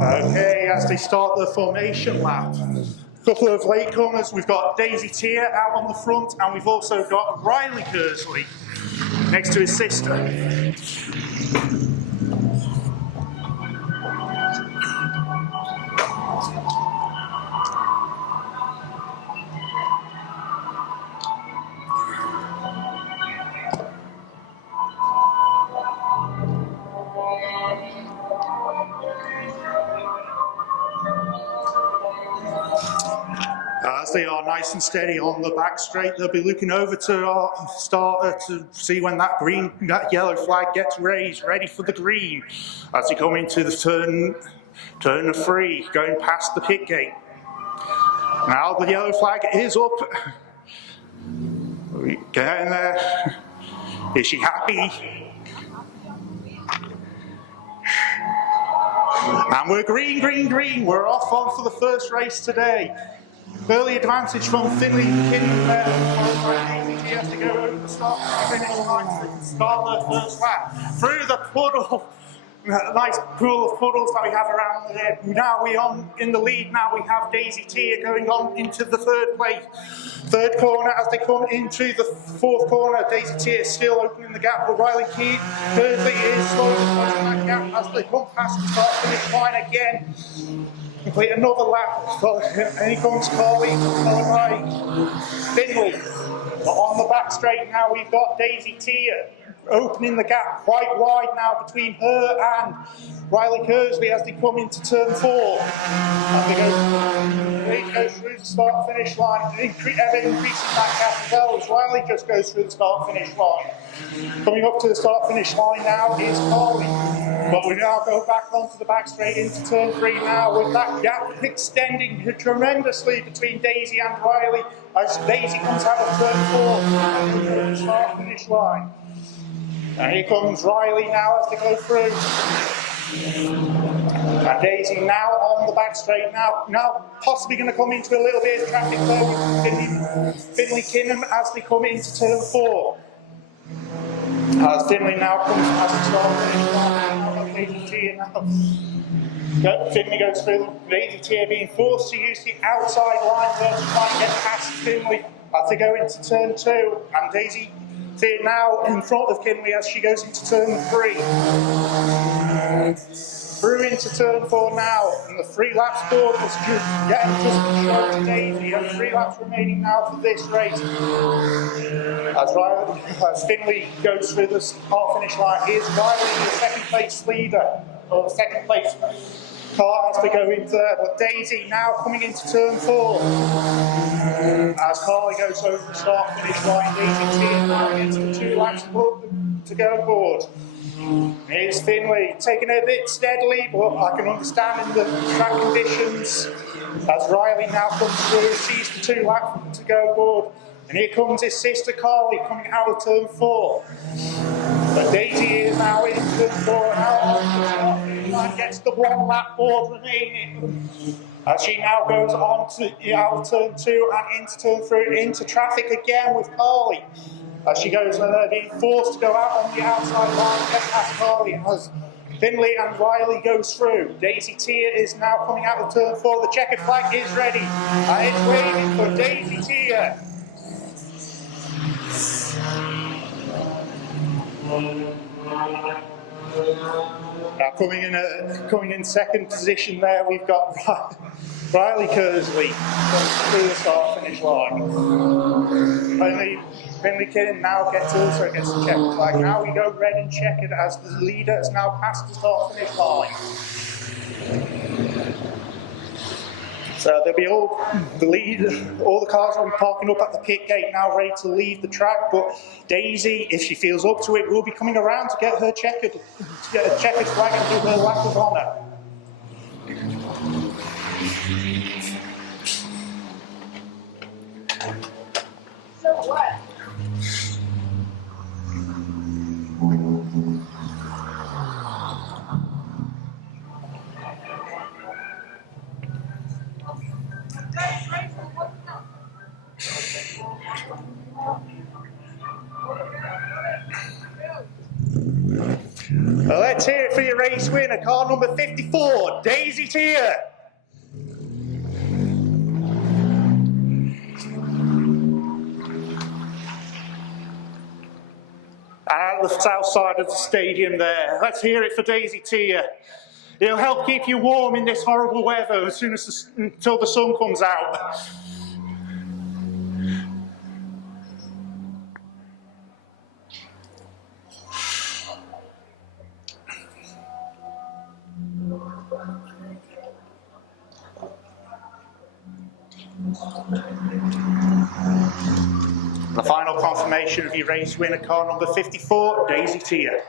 Okay, as they start the formation lap. A couple of latecomers. We've got Daisy Tier out on the front, and we've also got Riley Kersley next to his sister. As they are nice and steady on the back straight, they'll be looking over to our starter to see when that yellow flag gets raised, ready for the green. As they come into the turn of 3, going past the pit gate. Now the yellow flag is up. Getting there. Is she happy? And we're green, green, green. We're off on for the first race today. Early advantage from Finley Kinnan there. He has to go over the start finish line to start their first lap. Through the puddle. A nice pool of puddles that we have around there. Now we're on in the lead. Now we have Daisy Tier going on into the third corner. As they come into the fourth corner, Daisy Tier still opening the gap, but Riley Kersley is slowly closing that gap as they come past the start finish line again. Complete another lap, and here comes Corey, followed by Finley. But on the back straight now, we've got Daisy Tier opening the gap quite wide now between her and Riley Kersley as they come into turn 4. And they go through the start finish line, ever increasing that gap as well as Riley just goes through the start finish line. Coming up to the start finish line now is Corey. But we now go back onto the back straight into turn 3 now with that gap extending tremendously between Daisy and Riley as Daisy comes out of turn 4 to the start finish line. And here comes Riley now as they go through. And Daisy now on the back straight now possibly going to come into a little bit of traffic there with Finley Kinnan as they come into turn 4. As Finley now comes past the start finish line, Daisy Tier now. Finley goes through, Daisy Tier being forced to use the outside line there to try and get past Finley as they go into turn 2. And Daisy Tier now in front of Kinley as she goes into turn 3. Through into turn 4 now, and the 3 laps board was getting just short to Daisy, and 3 laps remaining now for this race. As Finley goes through the start finish line, here's Riley, the second place leader, or second place car as they go in third, but Daisy now coming into turn 4. As Carly goes over the start finish line, Daisy Tier now gets the 2 laps to go aboard. Here's Finley taking it a bit steadily, but I can understand in the track conditions. As Riley now comes through, sees the 2 laps to go aboard. And here comes his sister Carly coming out of turn 4. But Daisy is now in turn 4 and out on the start finish line, gets the 1 lap board remaining. As she now goes on to out of turn 2 and into turn 3, into traffic again with Carly. As she goes being forced to go out on the outside line, get past Carly as Finley and Riley goes through. Daisy Tier is now coming out of turn 4. The checkered flag is ready and it's waiting for Daisy Tier. Now coming in second position there, we've got Riley Kersley through the start finish line. Finley Kinnan now also gets the checkered flag. Now we go red and checkered as the leader has now passed the start finish line. So there'll be all the cars will be parking up at the pit gate now ready to leave the track, but Daisy, if she feels up to it, will be coming around to get her checkered flag and do her lap of honour. So what? Let's hear it for your race winner, car number 54, Daisy Tier. At the south side of the stadium there. Let's hear it for Daisy Tier. It'll help keep you warm in this horrible weather until the sun comes out. The final confirmation of your race winner, car number 54, Daisy Tier.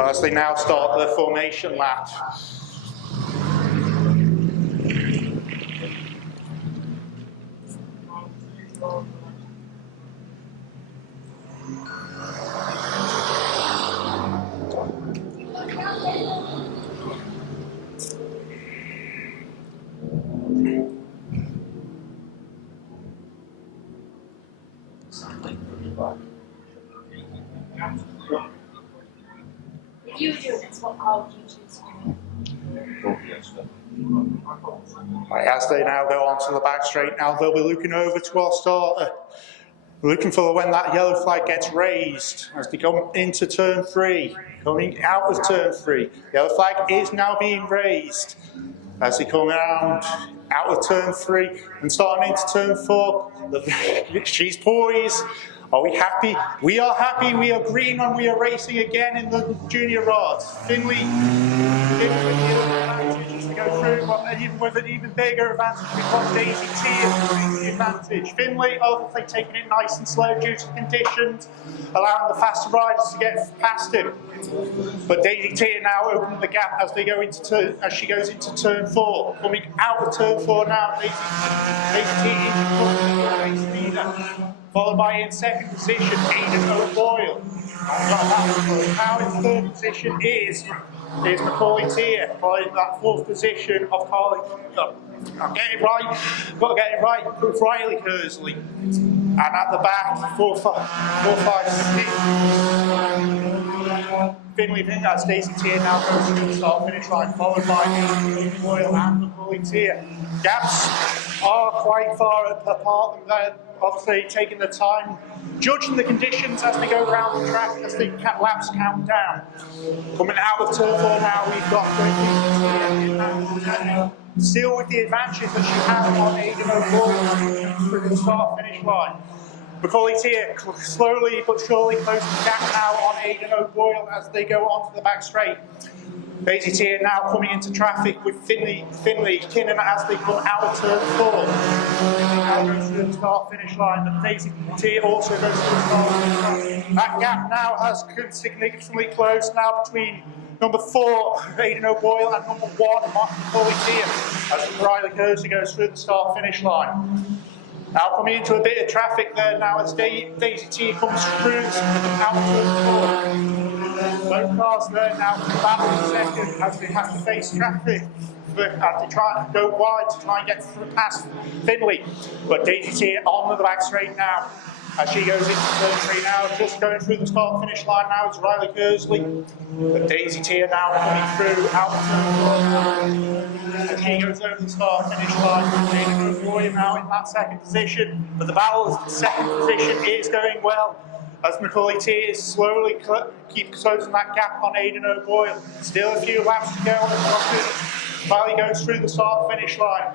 As they now start the formation lap. If you do it, it's what college you choose. Right, as they now go onto the back straight, now they'll be looking over to our starter, looking for when that yellow flag gets raised as they come into turn 3, coming out of turn 3. Yellow flag is now being raised as they come around out of turn 3 and starting into turn 4. She's poised. Are we happy? We are happy. We are green and we are racing again in the junior rods. Finley with the advantage as we go through, but even with an even bigger advantage, we've got Daisy T with the advantage. Finley, obviously taking it nice and slow due to conditions, allowing the faster riders to get past him. But Daisy T now opening the gap as they go into as she goes into turn 4. Coming out of turn 4 now, Daisy T is race leader, followed by in second position Aidan O'Boyle. Now in third position is Macaulay Tier, following that fourth position of Carly. I'm getting it right, got to get it right, with Riley Kersley. And at the back, 4, 5, 6. Finley, that's Daisy Tier now goes to the start finish line, followed by Aidan O'Boyle and Macaulay Tier. Gaps are quite far apart, and they're obviously taking the time, judging the conditions as they go around the track, as the laps count down. Coming out of turn 4 now, we've got still with the advantage that she has on Aidan O'Boyle through the start finish line. Macaulay Tier slowly but surely closing the gap now on Aidan O'Boyle as they go onto the back straight. Daisy Tier now coming into traffic with Finley Kinnan as they come out of turn 4. Now goes to the start finish line, but Daisy Tier also goes to the start finish line. That gap now has significantly closed now between number 4, Aidan O'Boyle, and number 1, Macaulay Tier, as Riley Kersley goes through the start finish line. Now coming into a bit of traffic there now as Daisy T comes through out to the both cars there now for the battle in second as they have to face traffic as they try to go wide to try and get past Finley. But Daisy T on the back straight now as she goes into turn 3 now, just going through the start finish line now is Riley Kersley. But Daisy T now coming through out to turn 4. As she goes over the start finish line, Aidan O'Boyle now in that second position. But the battle of the second position is going well, as Macaulay T is slowly keep closing that gap on Aidan O'Boyle. Still a few laps to go on the clock. Riley goes through the start finish line.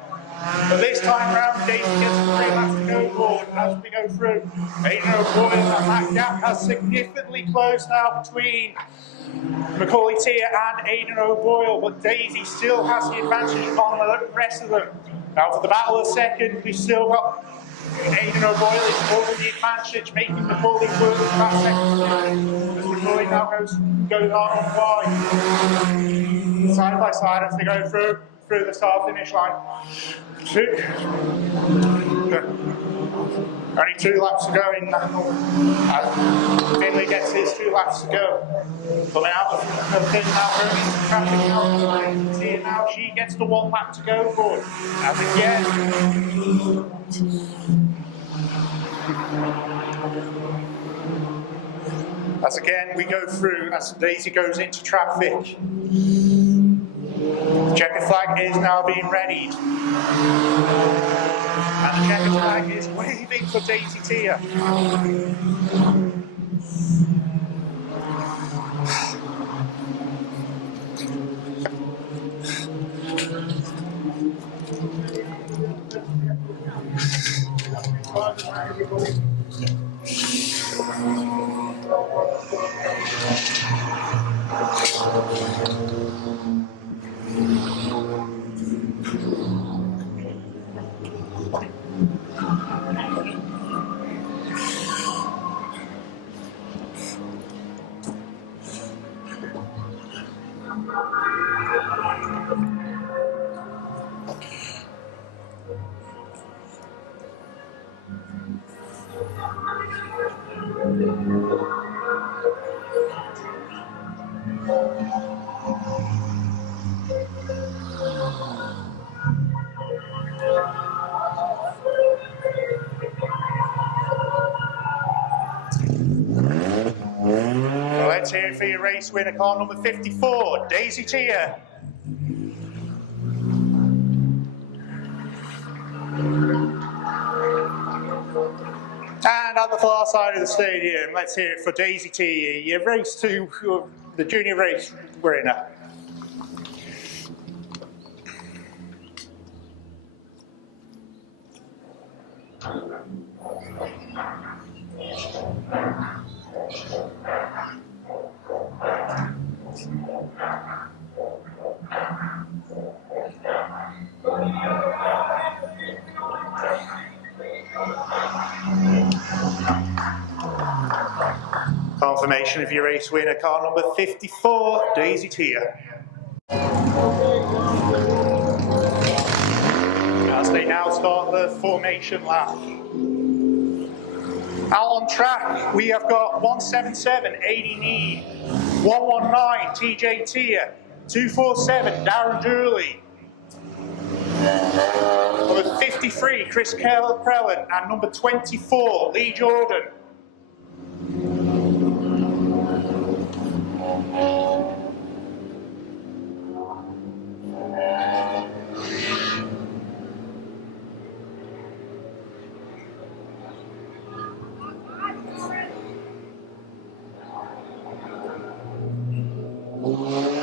But this time round, Daisy gets 3 laps to go forward as we go through. Aidan O'Boyle, and that gap has significantly closed now between Macaulay Tier and Aidan O'Boyle, but Daisy still has the advantage on the rest of them. Now for the battle of second, we've still got Aidan O'Boyle is holding the advantage, making the bowling work with that second line. As McCoy now goes on wide. Side by side as they go through the start-finish line. Only 2 laps to go in now. Finley gets his 2 laps to go. Coming out of the pit now, going into traffic now. See it now, she gets the 1 lap to go for it. As again we go through, as Daisy goes into traffic. The checkered flag is now being readied. And the checkered flag is waving for Daisy Tia. Well, let's hear it for your race winner, car number 54, Daisy Tia. And on the far side of the stadium, let's hear it for Daisy Tia, your race 2, the junior race winner. Confirmation of your race winner, car number 54, Daisy Tia. As they now start the formation lap. Out on track, we have got 177, 80 Knee, 119, TJ Tia, 247, Darren Dooley, number 53, Chris Prellan, and number 24, Lee Jordan.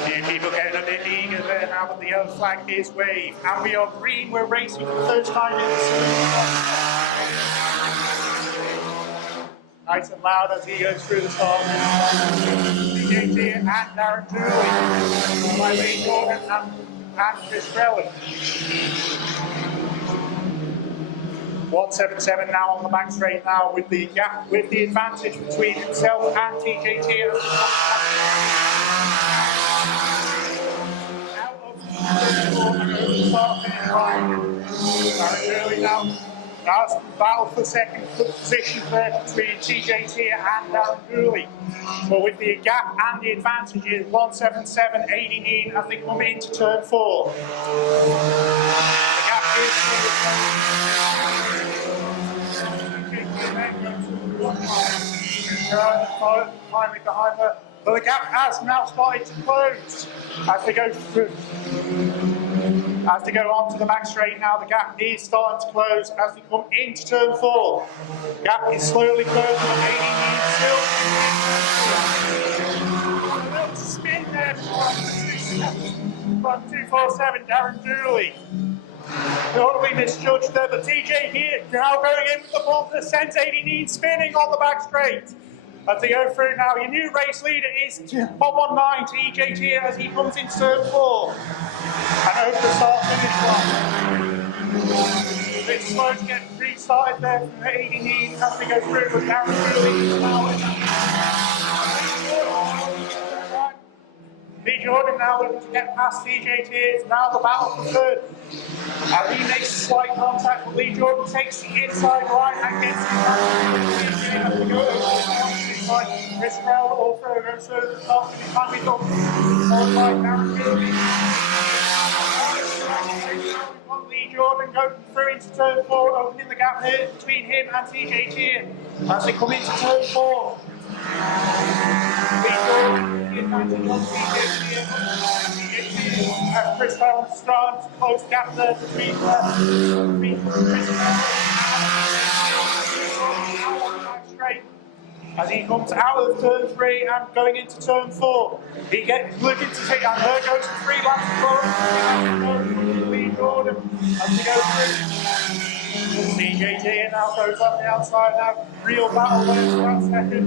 Few people getting a bit eager there now that the yellow flag is waved. And we are green, we're racing for the first time in the season. Nice and loud as he goes through the start. TJ Tia and Darren Dooley. By Lee Jordan and Chris Prellan. 177 now on the back straight now with the gap, with the advantage between himself and TJ Tia. Now it's battle for second position there between TJ Tia and Darren Dooley. But with the gap and the advantage is 177, 89 as they come into turn 4. The gap is finally behind her. But the gap has now started to close as they go through. As they go on to the back straight now, the gap is starting to close as they come into turn 4. The gap is slowly closing, but 80 still. A little spin there from 247, Darren Dooley. Totally misjudged there, but TJ here now going in with the ball to the sense 80 spinning on the back straight. As they go through now, your new race leader is 119, TJ Tia, as he comes into turn 4. And over the start finish line. a bit slow to get restarted there from the 80 knee as they go through, but Darren Cooley now. Lee Jordan now looking to get past CJT. It's now the battle for third. And he makes slight contact, but Lee Jordan takes the inside line and gets it back to go over the outside. Chris Brown also goes to the top and he can't be done. Followed by Darren Cooley. Lee Jordan going through into turn 4, opening the gap here between him and CJT as they come into turn 4. Lee Jordan, the advantage on CJT as Chris Brown starts close gap there between Chris Brown and straight. As he comes out of turn 3 and going into turn 4, he gets looking to take, and there goes the 3 laps for Lee Jordan as he goes through. CJT now goes on the outside now. Real battle there for that second.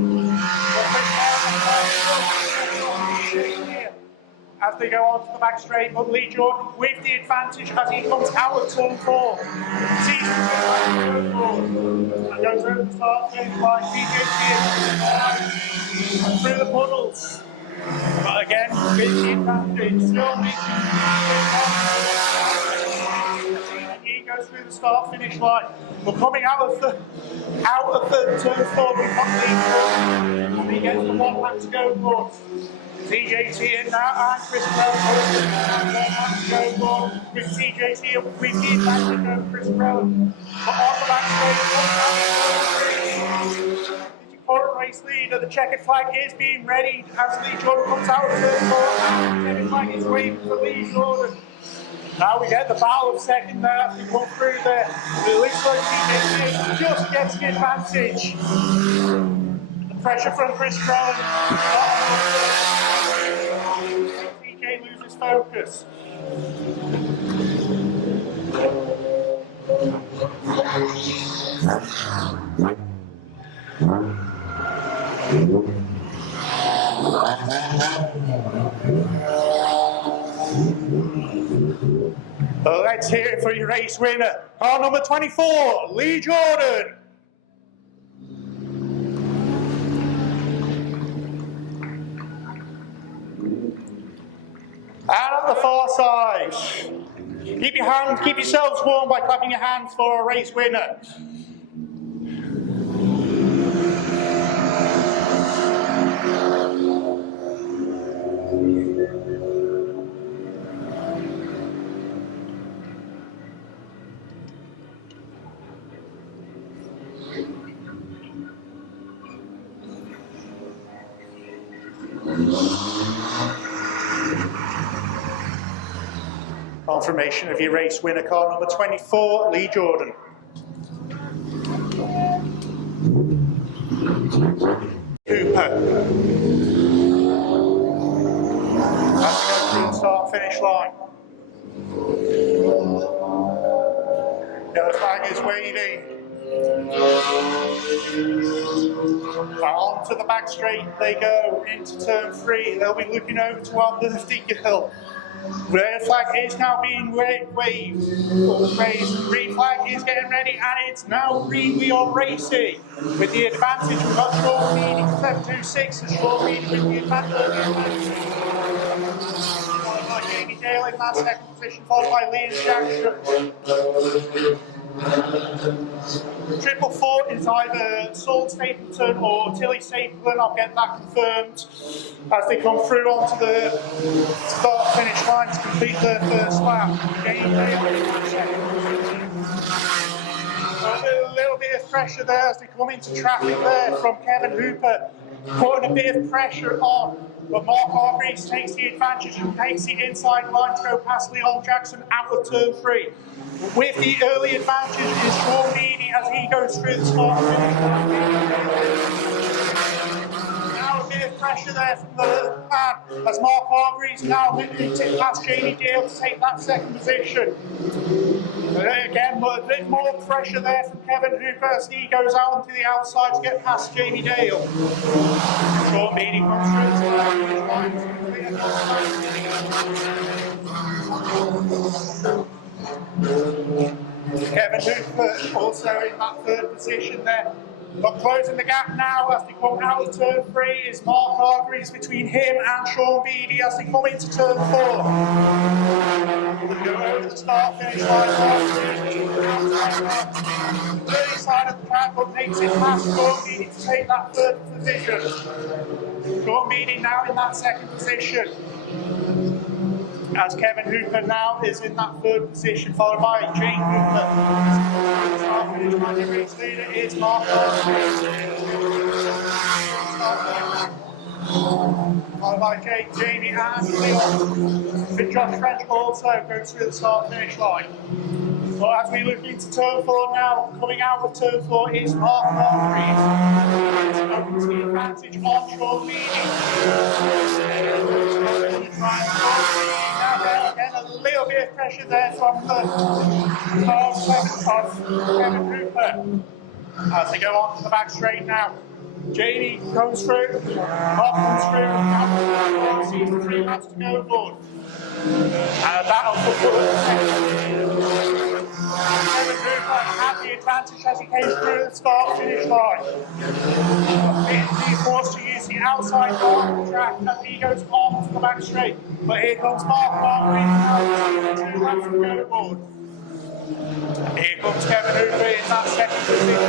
As they go on to the back straight, but Lee Jordan with the advantage as he comes out of turn 4. Sees turn 4 and goes over the start finish line. CJT and through the puddles. But again, with the advantage, still he goes through the start finish line. But coming out of the turn 4, we've got Lee Jordan and he gets the 1 lap to go for. CJT in now and Chris Brown to go with CJT and with the advantage over Chris Brown. But on the back straight, the current race leader, the checkered flag is being readied as Lee Jordan comes out of turn 4 and the checkered flag is waving for Lee Jordan. Now we get the battle of second there as we come through there. It looks like CJT just gets the advantage. The pressure from Chris Brown. Loses focus. Let's hear it for your race winner. Car number 24, Lee Jordan. And on the far side, keep yourselves warm by clapping your hands for a race winner. Confirmation of your race winner, car number 24, Lee Jordan. Hooper. As we go through the start finish line. Yellow flag is waving. On to the back straight they go into turn 3. They'll be looking over to our birthday girl. Red flag is now being waved, or raised. Green flag is getting ready, and it's now green. We are racing with the advantage. We've got Sean Meany 726 and Sean Meany with the advantage. Followed by Jamie Dale in that second position, followed by Liam Jackson. Triple 4 is either Saul Stapleton or Tilly Stapleton. I'll get that confirmed as they come through onto the start finish line to complete their first lap. A little bit of pressure there as they come into traffic there from Kevin Hooper, putting a bit of pressure on. But Mark Hargreaves takes the advantage and takes the inside line to go past Leon Jackson out of turn 3. With the early advantage is Sean Meany as he goes through the start finish line. Now a bit of pressure there from the man as Mark Hargreaves now hitting past Jamie Dale to take that second position. Again, but a bit more pressure there from Kevin Hooper as he goes out onto the outside to get past Jamie Dale. Sean Meany comes through to the line. Kevin Hooper also in that third position there. But closing the gap now as they come out of turn 3 is Mark Hargreaves between him and Sean Beattie as they come into turn 4. They go over the start finish line. Third side of the track, but makes it past Sean Beattie to take that third position. Sean Beattie now in that second position. As Kevin Hooper now is in that third position, followed by Jake Hooper. Start finish line, the race leader is Mark Hargreaves. Followed by Jake, Jamie and Leon. Josh French also goes through the start finish line. So as we look into turn 4 now, coming out of turn 4 is Mark Hargreaves. Open to the advantage on Sean Beattie. Again, a little bit of pressure there from the Kevin Hooper. As they go on to the back straight now. Jamie comes through, Mark comes through, now sees the 3 laps to go aboard. And that'll put Kevin Hooper had the advantage as he came through the start finish line. He's forced to use the outside part of the track as he goes on to the back straight. But here comes Mark Hargreaves, 2 laps to go aboard. Here comes Kevin Hooper in that second position.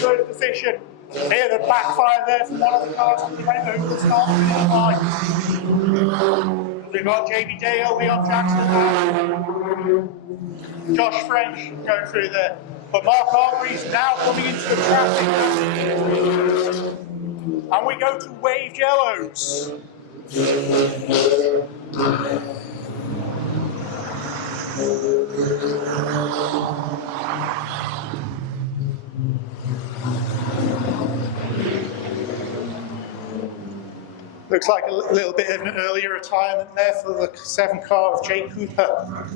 Third position. Here the backfire there from one of the cars as they went over the start finish line. We've got Jamie Dale, Leon Jackson, Josh French going through there. But Mark Hargreaves now coming into the traffic. And we go to Wave Yellows. Looks like a little bit of an earlier retirement there for the 7 car of Jake Cooper.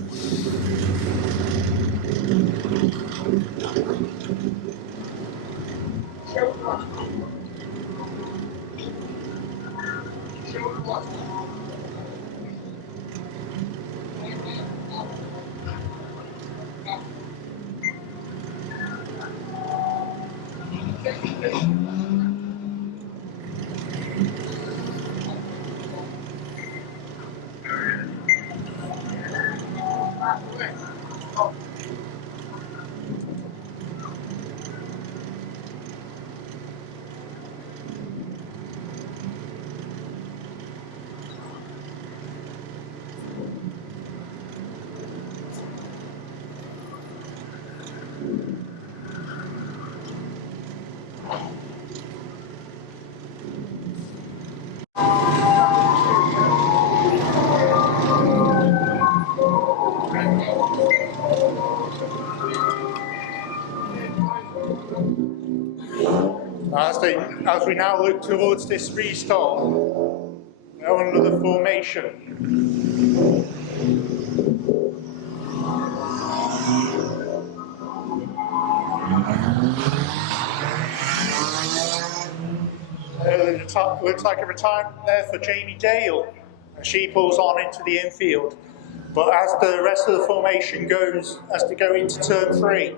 As we now look towards this restart, now another formation. Looks like a retirement there for Jamie Dale, and she pulls on into the infield. But as the rest of the formation goes, as they go into turn 3,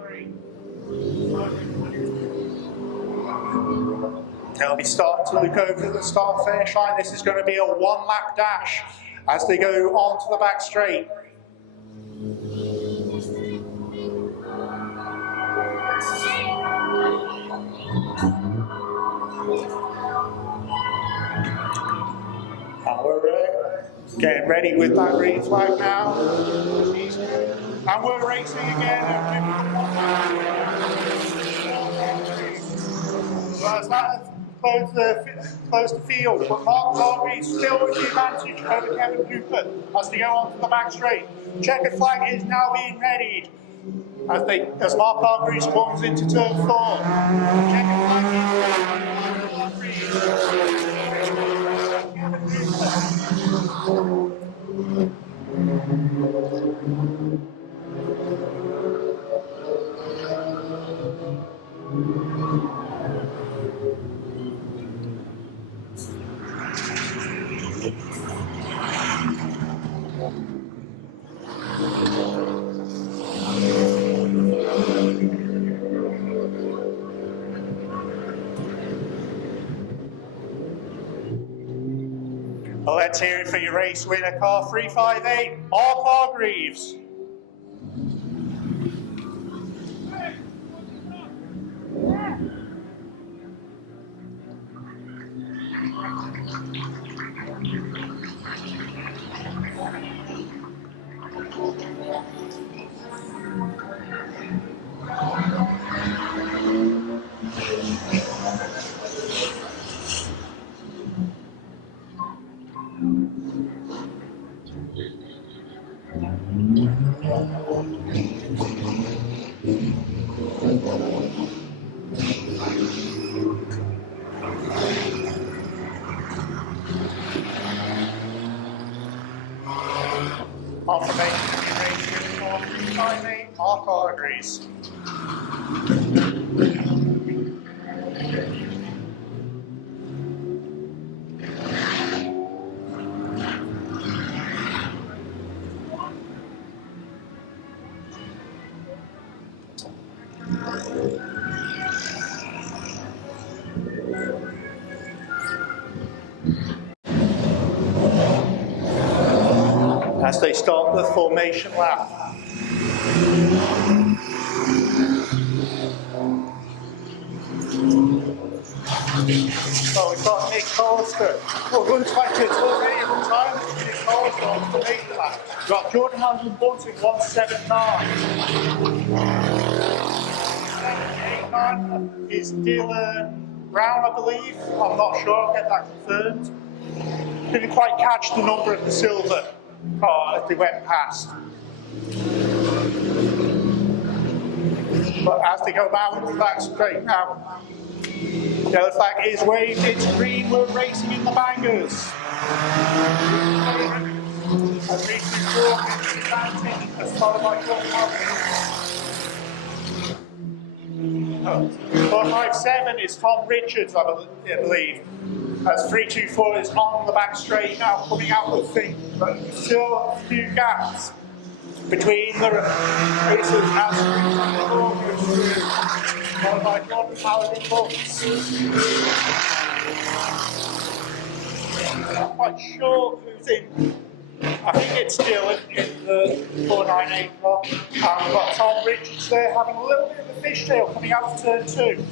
they'll be starting to look over the start finish line. This is going to be a 1-lap dash as they go on to the back straight. And we're getting ready with that green flag now. And we're racing again. As that close the field, but Mark Hargreaves still with the advantage over Kevin Hooper as they go on to the back straight. Checkered flag is now being readied as Mark Hargreaves comes into turn 4. Checkered flag is Mark Hargreaves. Well, let's hear it for your race winner, car 358, Hargreaves. Confirmation of your race winner, car 358, Hargreaves. As they start the formation lap. So we've got Nick Hollister. Well, looks like it's already a time for Nick Hollister on the formation lap. We've got Jordan Housen Bunting 179. 789 is Dylan Brown, I believe. I'm not sure, I'll get that confirmed. Didn't quite catch the number of the silver car as they went past. But as they go down the back straight now, the yellow flag is waved, it's green, we're racing in the bangers. As we advancing, as followed by 457 is Tom Richards, I believe. As 324 is on the back straight now, coming out of the thing, but still a few gaps between the races as 324 goes through, followed by Jordan Paladin Books. Not quite sure who's in. I think it's still in the 498 car. We've got Tom Richards there having a little bit of a fishtail coming out of turn 2.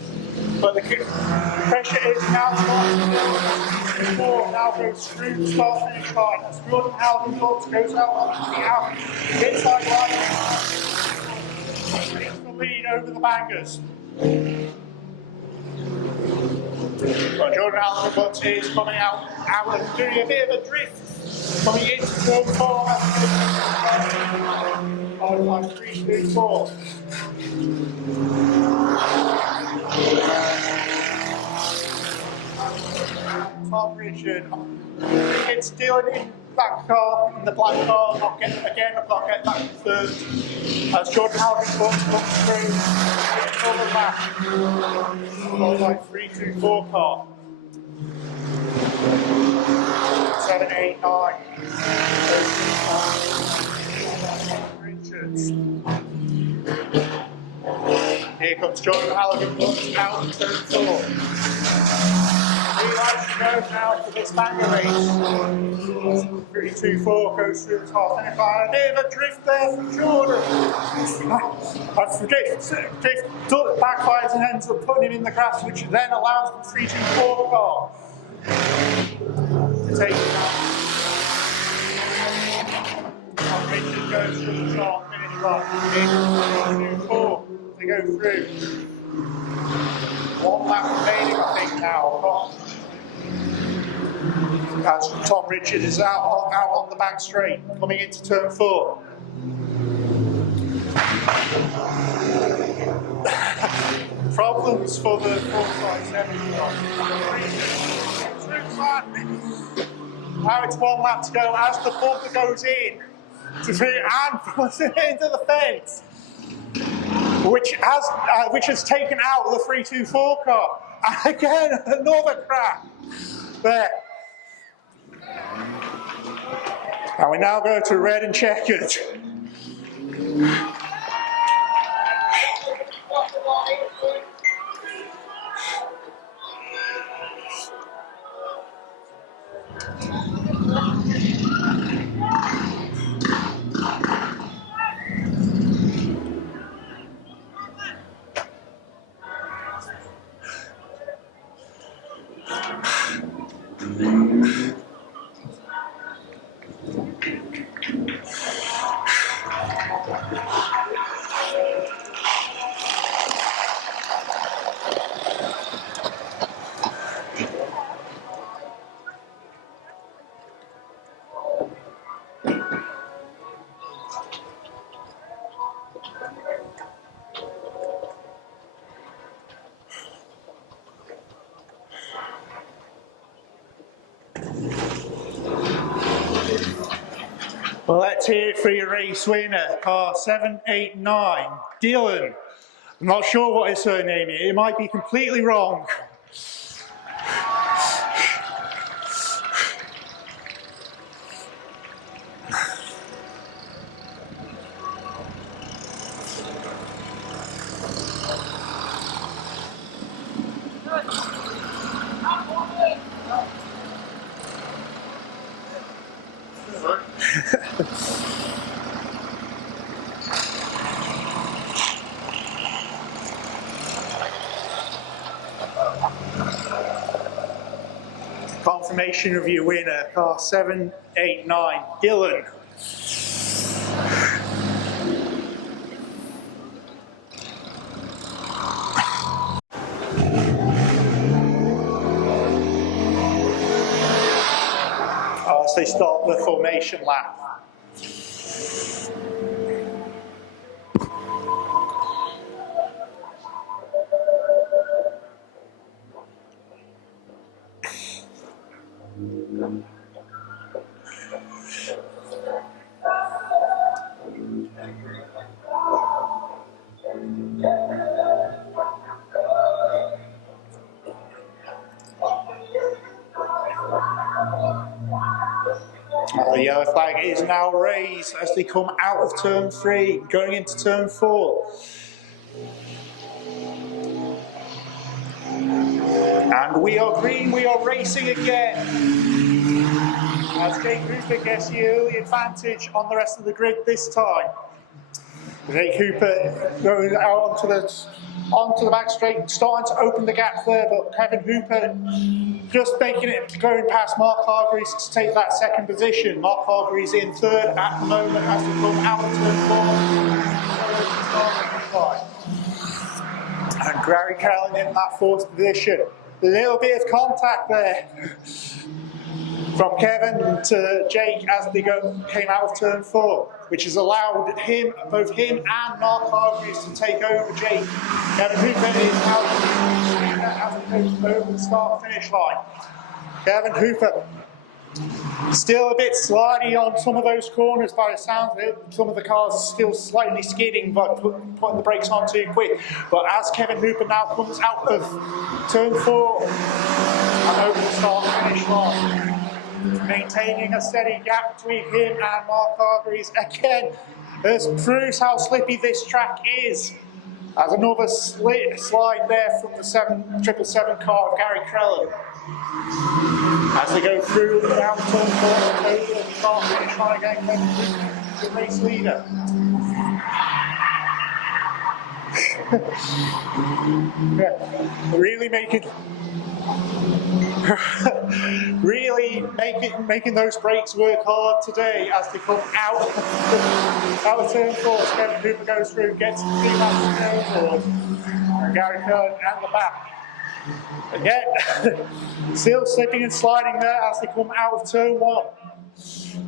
But the pressure is now starting to build. Four now goes through the start finish line as Jordan Paladin Books goes out on the out. Inside line. Takes the lead over the bangers. But Jordan Paladin Books is coming out and doing a bit of a drift. Coming into turn 4, followed by 324. Tom Richard, it's still in that car, in the black car, I've got to get that confirmed. As Jordan Paladin Books comes through, another lap, followed by 324 car. 7, 8, 9. Richards. Here comes Jordan Paladin Books out in turn 4. 3 laps to go now for this banger race. 324 goes through the top finish line. A bit of a drift there from Jordan. I forget, drift backfires and ends up putting him in the grass, which then allows the 324 car to take it out. Richard goes through the top finish line. 324 to go through. 1 lap remaining, I think, now. As Tom Richards is out on the back straight, coming into turn 4. Problems for the 457. Now it's 1 lap to go as the bumper goes in and puts it into the fence, which has taken out the 324 car. And again, another crack there. And we now go to red and checkered. Well, let's hear it for your race winner, car 789, Dylan. I'm not sure what his surname is, it might be completely wrong. Confirmation of your winner, car 789, Dylan. As they start the formation lap. The yellow flag is now raised as they come out of turn 3, going into turn 4. And we are green, we are racing again. As Jake Hooper gets the early advantage on the rest of the grid this time. Jake Hooper going out onto the back straight, starting to open the gap there, but Kevin Hooper just making it, going past Mark Hargreaves to take that second position. Mark Hargreaves in third at the moment as we come out of turn 4. And Gary Callan in that fourth position. A little bit of contact there from Kevin to Jake as they came out of turn 4, which has allowed both him and Mark Hargreaves to take over Jake. Kevin Hooper is now as he goes over the start-finish line. Kevin Hooper still a bit slidey on some of those corners by the sounds of it. Some of the cars are still slightly skidding, but putting the brakes on too quick. But as Kevin Hooper now comes out of turn 4 and over the start-finish line, maintaining a steady gap between him and Mark Hargreaves again. This proves how slippy this track is. As another slide there from the 777 car of Gary Crellin. As they go through the down turn 4 and over the start finish line again, the race leader. Yeah, making those brakes work hard today as they come out of turn 4. Kevin Hooper goes through, gets the 3 laps to go forward. And Gary Curran at the back. Again, still slipping and sliding there as they come out of turn 1.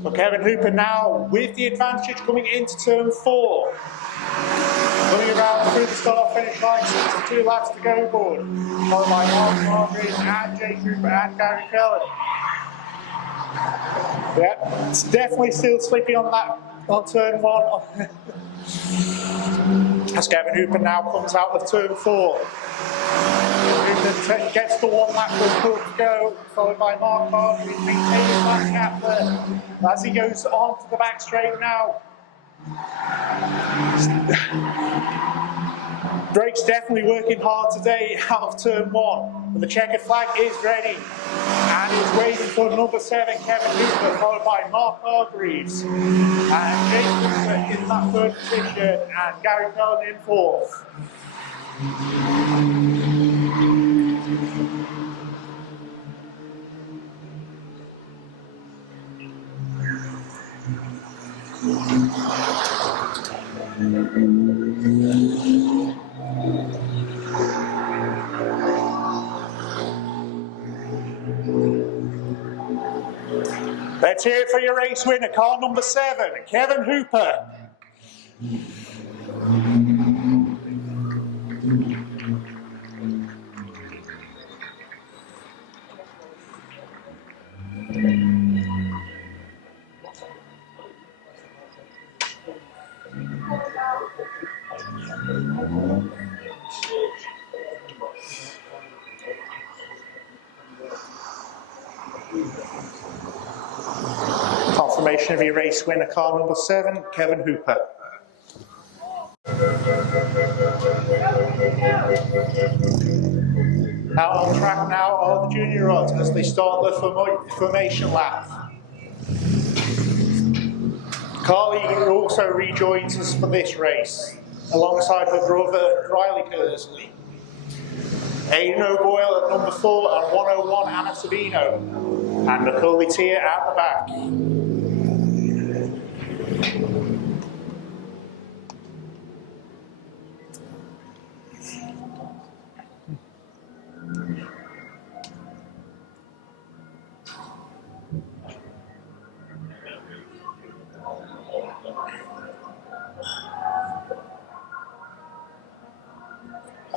But Kevin Hooper now with the advantage coming into turn 4. Running around through the start-finish line, 62 laps to go board. Followed by Mark Hargreaves and Jake Hooper and Gary Kelly. Yeah, it's definitely still slippy on turn 1. As Kevin Hooper now comes out of turn 4. Hooper gets the 1 lap to go, followed by Mark Hargreaves, maintaining that gap there. As he goes on to the back straight now. Brakes definitely working hard today out of turn 1, but the checkered flag is ready and is waiting for number 7 Kevin Hooper, followed by Mark Hargreaves and Jake Hooper in that third position and Gary Cullen in 4th. Let's hear it for your race winner, car number 7, Kevin Hooper. Confirmation of your race winner, car number 7, Kevin Hooper. Out on track now are the junior rods as they start the formation lap. Carly also rejoins us for this race, alongside her brother Riley Kersley. Aidan O'Boyle at number 4 and 101 Anna Savino, and Macaulay Tier at the back.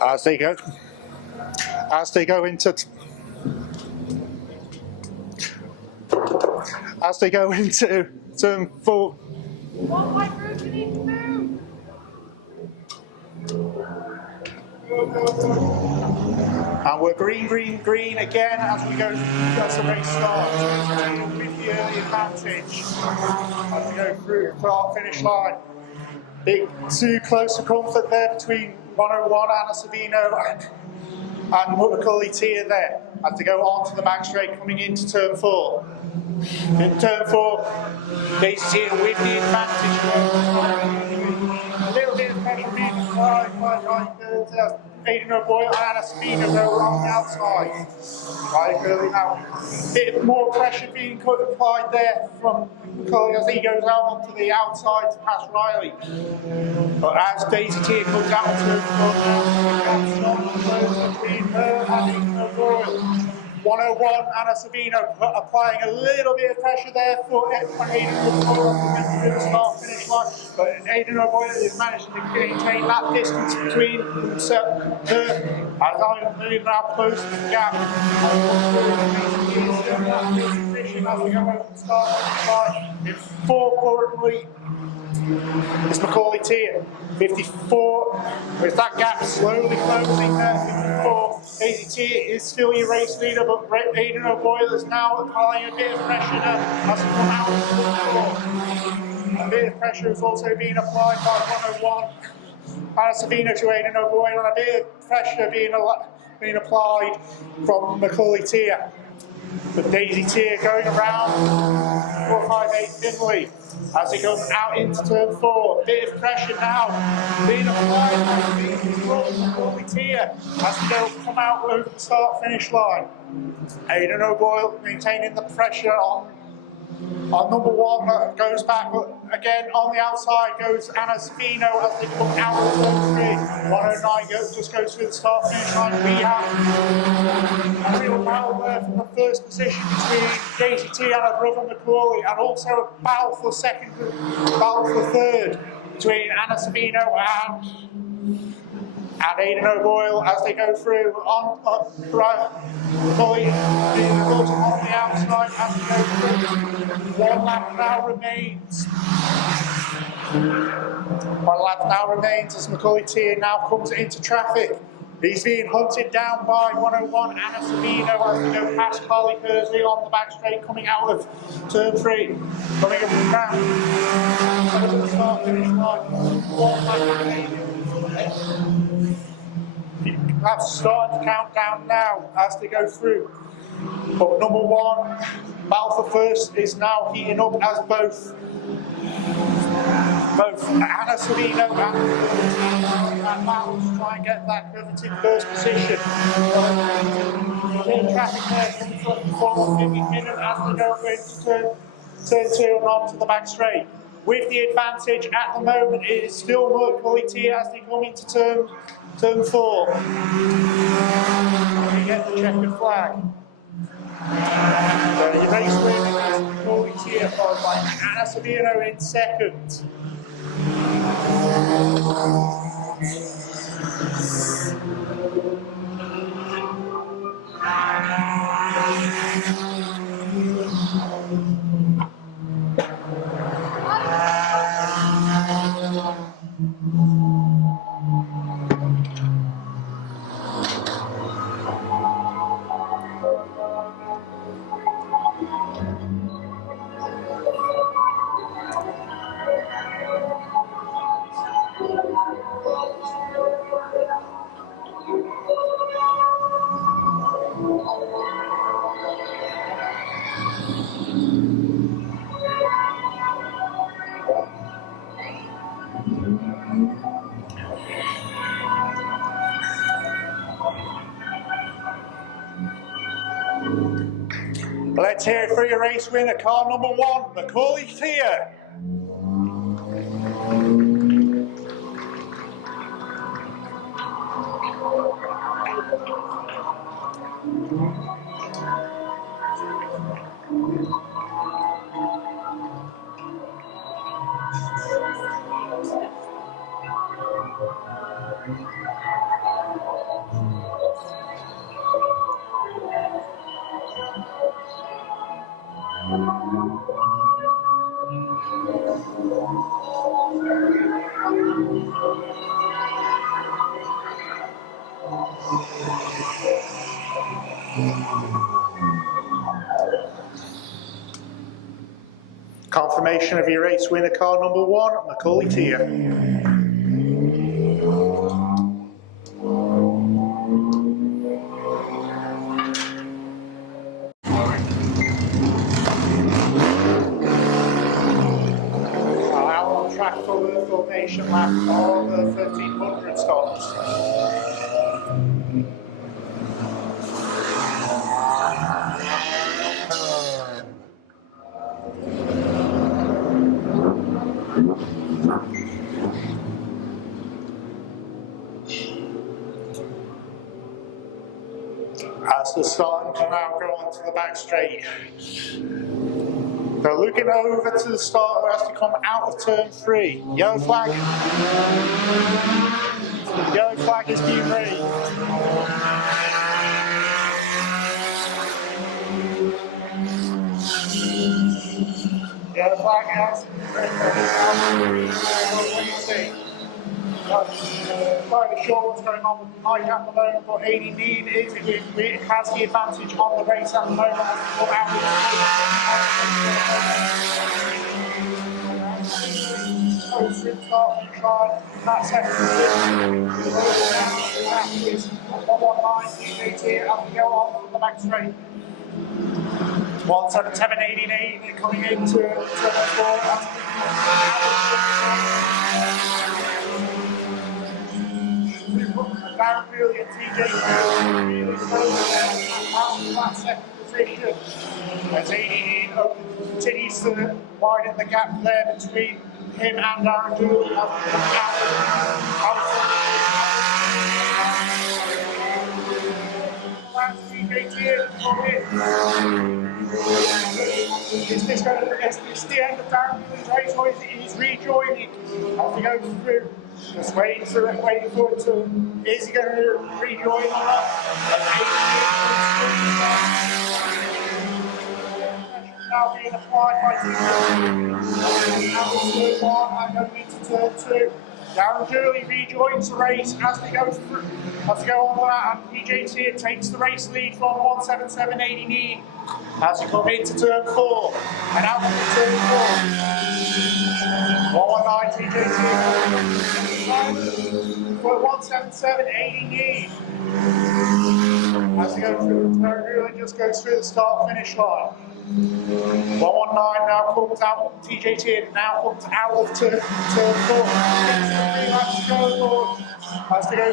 As they go into turn 4. What white group you need to move? And we're green again as we go as the race starts. With the early advantage as we go through the start finish line. Big too close to comfort there between 101 Anna Savino and Macaulay Tier there as they go on to the back straight coming into turn 4. In turn 4, Daisy Tier with the advantage. A little bit of pressure being applied by Aidan O'Boyle and Anna Savino go on the outside. Right early now. A bit more pressure being applied there from Macaulay as he goes out onto the outside to pass Riley. But as Daisy Tier comes out to the front, between her and Aidan O'Boyle. 101 Anna Savino applying a little bit of pressure there for Aidan O'Boyle to the start finish line, but Aidan O'Boyle has managed to maintain that distance between himself and her as I'm moving now close to the gap. As we go over the start finish line in 4 currently. It's Macaulay Tier, 54, with that gap slowly closing there, 54. Daisy Tier is still your race leader, but Aidan O'Boyle is now applying a bit of pressure as he comes out of the floor. A bit of pressure is also being applied by 101 Anna Savino to Aidan O'Boyle, and a bit of pressure being applied from Macaulay Tier. But Daisy Tier going around 458 thinly as he goes out into turn 4. A bit of pressure now being applied by Macaulay Tier as they come out over the start finish line. Aidan O'Boyle maintaining the pressure on number 1 goes back, but again on the outside goes Anna Savino as they come out of turn 3. 109 just goes through the start finish line. We have a real battle there from the first position between Daisy Tier and her brother Macaulay, and also a battle for third between Anna Savino and Aidan O'Boyle as they go through on Macaulay goes on the outside as they go through. 1 lap now remains. 1 lap now remains as Macaulay Tier now comes into traffic. He's being hunted down by 101 Anna Savino as we go past Carly Kersley on the back straight coming out of turn 3. Coming up the ramp. Over to the start finish line. 1 lap remaining. That's starting to count down now as they go through. But number 1, battle for first, is now heating up as both Anna Savino and battle to try and get that coveted first position. Traffic there comes from hidden as they go into turn 2 and on to the back straight. With the advantage at the moment, it is still Macaulay Tier as they come into turn 4. We get the checkered flag. So your race winner is Macaulay Anna Savino in second. Let's hear it for your race winner, car number 1, Macaulay Tia. Confirmation of your race winner, car number 1, Macaulay Tia. Out on track for the formation lap of the 1300 stops. As the starting to now go onto the back straight. They're looking over to the start who has to come out of turn 3. Yellow flag. The yellow flag is being raised. Yellow flag has been raised. Quite sure what's going on with Mike at the moment, but AD Dean has the advantage on the race at the moment. That second is 119 here as we go on the back straight. 177.88 coming into turn 4. Darren Dooley and TJ really close out of that second position. As AD continues to widen the gap there between him and Darren Dooley. It's the end of Darren Dooley's race, or he's rejoining as he goes through. Just waiting for it to. Is he going to rejoin or not? Now being applied by TJ. Now turn 1 and going into turn 2. Darren Dooley rejoins the race as they go through. As they go on that, and PJT takes the race lead from 177.89 as you come into turn 4 and out into turn 4. 119 TJT for 177.89 as they go through. Darren Dooley just goes through the start-finish line. 119 now comes out, TJT now comes out of turn 4. Let's go, Lord. Has to go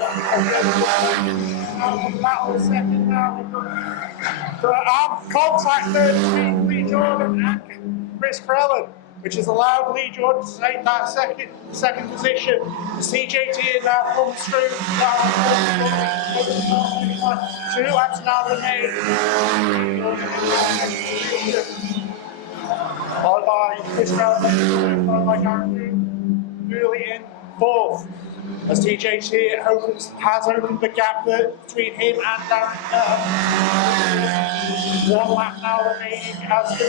out of the battle second now. Contact there between Lee Jordan and Chris Crellin, which has allowed Lee Jordan to take that second position. TJT now comes through. 2 laps now remain. Followed by Chris Relevant, followed by Darren Dooley in fourth. As TJT has opened the gap between him and Darren. 1 lap now remaining as the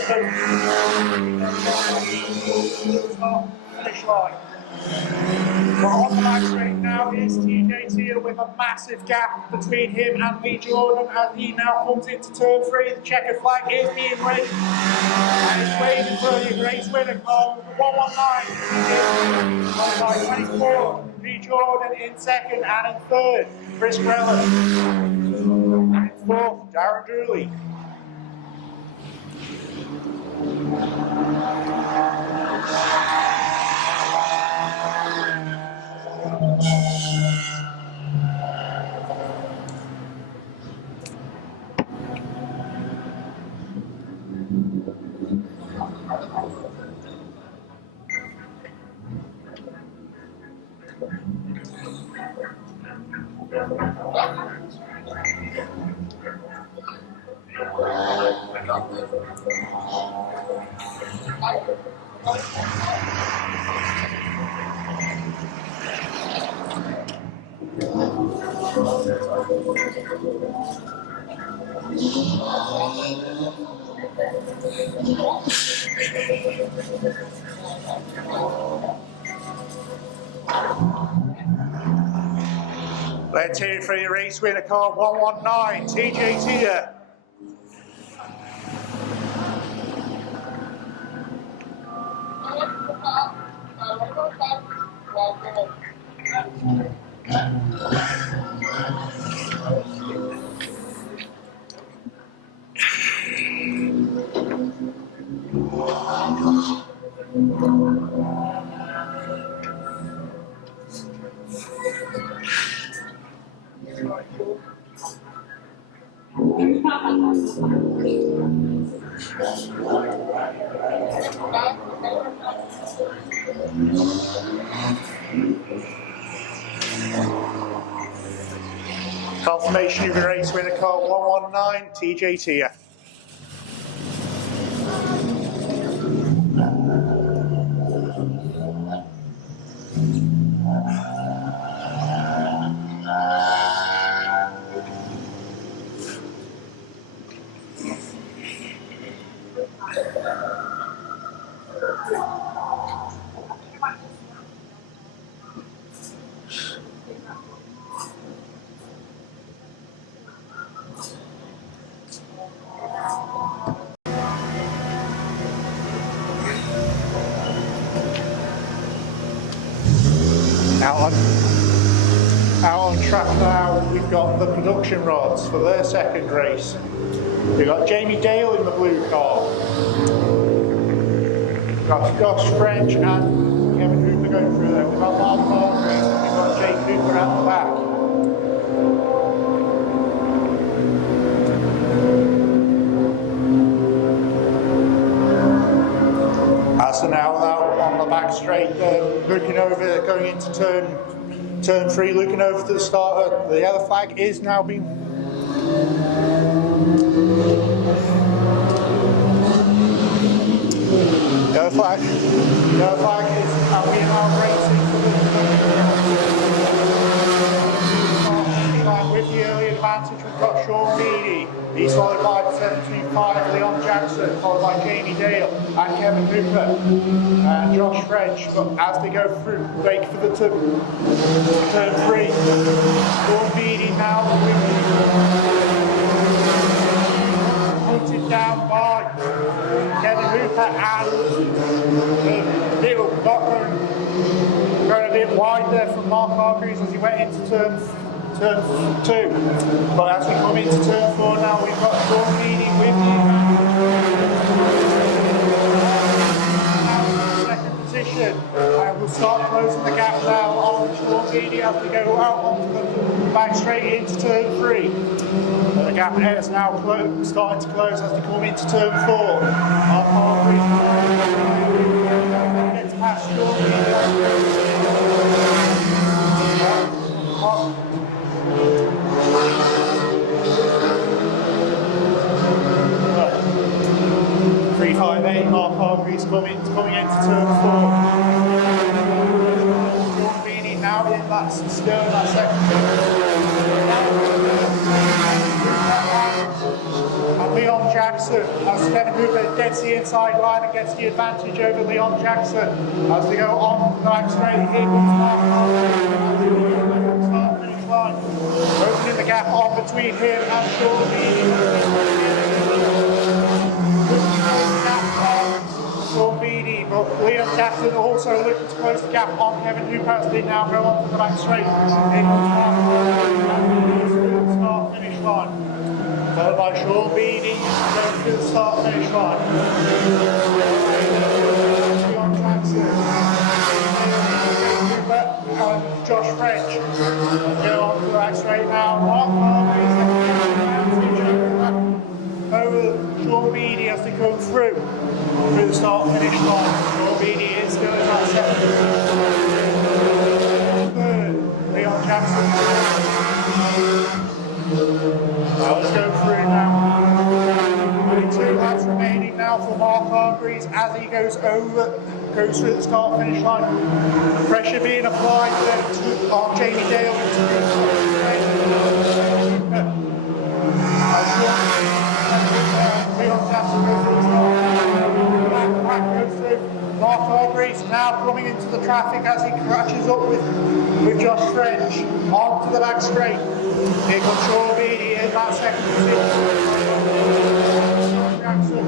finish line. But on the back straight now is TJT with a massive gap between him and Lee Jordan as he now comes into turn 3. The checkered flag is being waved. And it's waving for the race winner call 119. Followed by 24. Lee Jordan in second and in third. Chris Grella. And in fourth, Darren Dooley. Let's hear it for your race winner car 119, TJT. Confirmation of your race winner car 119, TJT. Out on track now, we've got the production rods for their second race. We've got Jamie Dale in the blue car. We've got Josh French and Kevin Hooper going through there. We've got Mark Hargreaves and we've got Jake Hooper out the back. As they're now out on the back straight, looking over, going into turn 3, looking over to the starter. The yellow flag is now being... Yellow flag is now racing for the with the early advantage. We've got Sean Beattie. He's followed by 725 Leon Jackson, followed by Jamie Dale and Kevin Hooper and Josh French. But as they go through, break for the turn 3, Sean Beattie now hunted down by Kevin Hooper and little Buckland going a bit wide there from Mark Hargreaves as he went into turn 2. But as we come into turn 4 now, we've got Sean Beattie with the second position. And we'll start closing the gap now on Sean Beattie as we go out onto the back straight into turn 3. The gap is now starting to close as we come into turn 4. Mark Hargreaves gets past Sean Beattie. 3-5 8, Mark Hargreaves coming into turn 4. Sean Beattie now in that, still in that second. And Leon Jackson, as Kevin Hooper gets the inside line and gets the advantage over Leon Jackson. As they go on the back straight, here comes Mark Hargreaves. Start finish line. Opening the gap on between him and Sean Beattie. Sean Beattie, but Leon Jackson also looking to close the gap on Kevin Hooper as they now go on to the back straight. Here comes Mark Hargreaves through the start finish line. Followed by Sean Beattie going through the start finish line. Leon Jackson. And Josh French go on to the back straight now. Mark Hargreaves over Sean Beattie as they go through the start finish line. Sean Beattie is still in that second. Third, Leon Jackson. Now let's go through now. Only 2 laps remaining now for Mark Hargreaves as he goes through the start finish line. The pressure being applied on Jamie Dale. Leon Jackson goes through the start. Back goes through. Mark Hargreaves now coming into the traffic as he crashes up with Josh French onto the back straight. Here comes Sean Beattie in that second position. Jackson.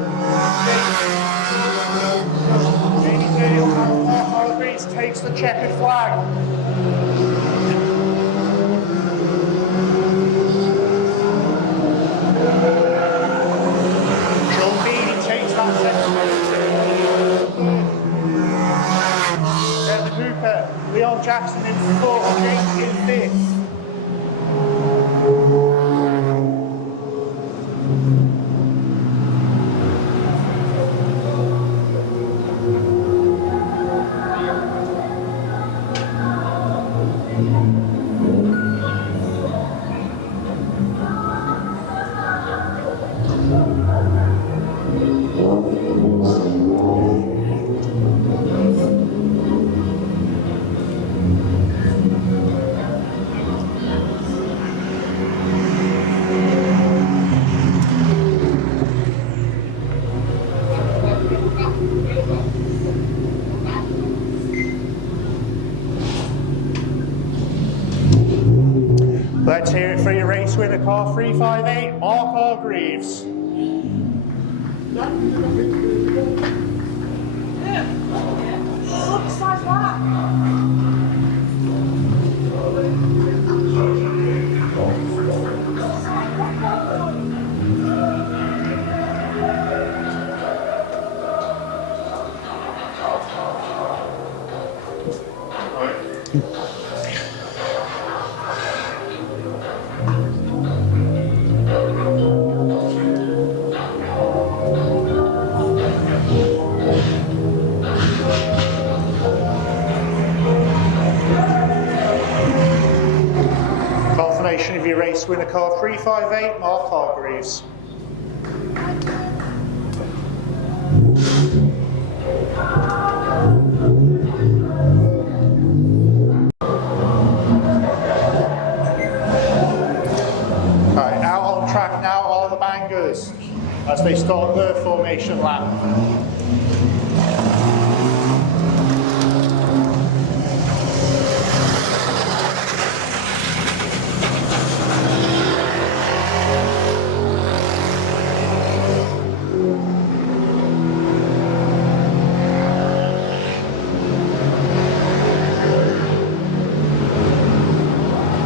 Jamie Dale and Mark Hargreaves takes the checkered flag. Sean Beattie takes that second position. Kevin Hooper, Leon Jackson in 4th, James in 5th. Let's hear it for your race winner, car 358, Mark Hargreaves. Looks like that. Confirmation of your race winner, car 358, Mark Hargreaves. Right, out on track now are the Bangers as they start their formation lap.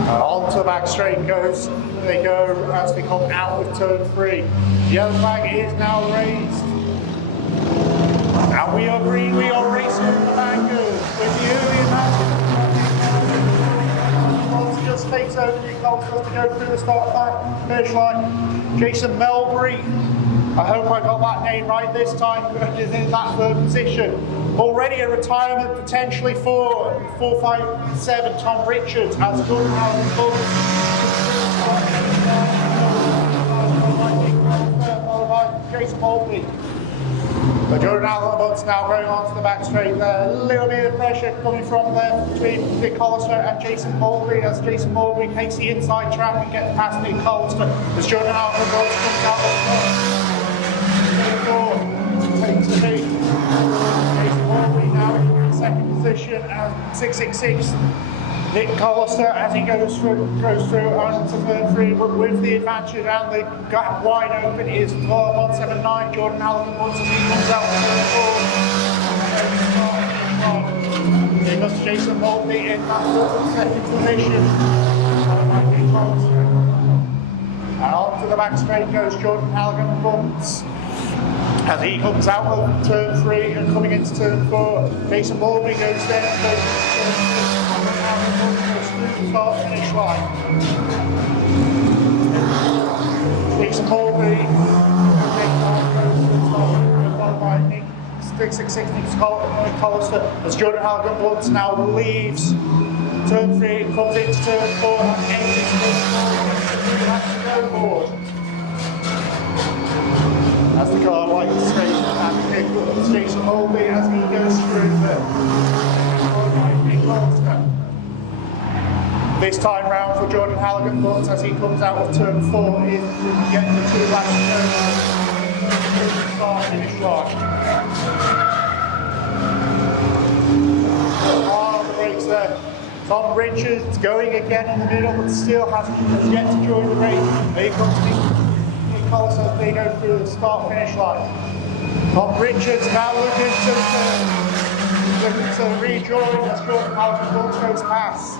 Onto the back straight they go as they come out of turn 3. The yellow flag is now raised. And we are green, we are racing with the Bangers. With the early announcement, just takes over the Karts to go through the start finish line. Jason Melbury, I hope I got that name right this time, is in that 3rd position. Already a retirement potentially for 457 Tom Richards as good as followed by Jason Maltby. But Jordan Allen's now going on to the back straight there. A little bit of pressure coming from there between Nick Hollister and Jason Mulvey as Jason Mulvey takes the inside track and gets past Nick Hollister as Jordan Allen comes out of the takes the lead. Jason Mulvey now in second position and 666. Nick Hollister as he goes through onto turn 3, but with the advantage and the gap wide open is 179. Jordan Allen once he comes out to turn 4. Here comes Jason Mulvey in that second position. And on to the back straight goes Jordan Halligan Bunts. As he comes out of turn 3 and coming into turn 4, Jason Mulvey goes there. Start finish line. Jason Mulvey, followed by Nick 666 Nick Hollister as Jordan Halligan Bunts now leaves turn 3 and comes into turn 4 and enters turn 4 to go board. As the car lights straight and pick Jason Mulvey as he goes through Nick Hollister. This time round for Jordan Halligan Bunts as he comes out of turn 4 is getting the 2 laps start finish line. Oh, the brakes there. Tom Richards going again in the middle but still has yet to join the race. Here comes Nick Hollister as they go through the start finish line. Tom Richards now looking to rejoin as Jordan Halligan Bunts goes past.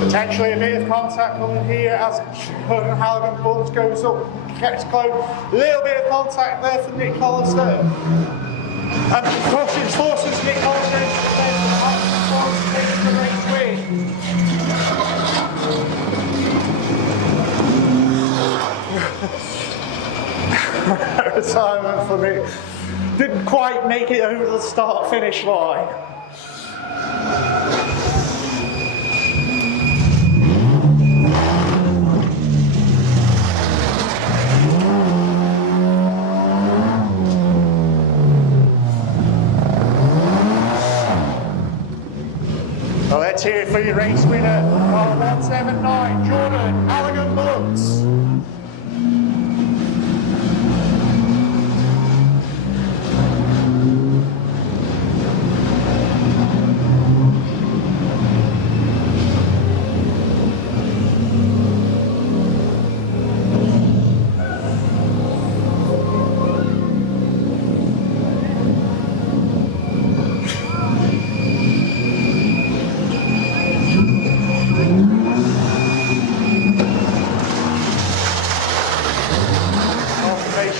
Potentially a bit of contact coming here as Jordan Halligan Bunts goes up, gets close. A little bit of contact there for Nick Hollister. And of course it forces Nick Hollister into the bed and takes the race win. Retirement for me. Didn't quite make it over the start finish line. Well, let's hear it for your race winner, 179, Jordan Halligan Bunts.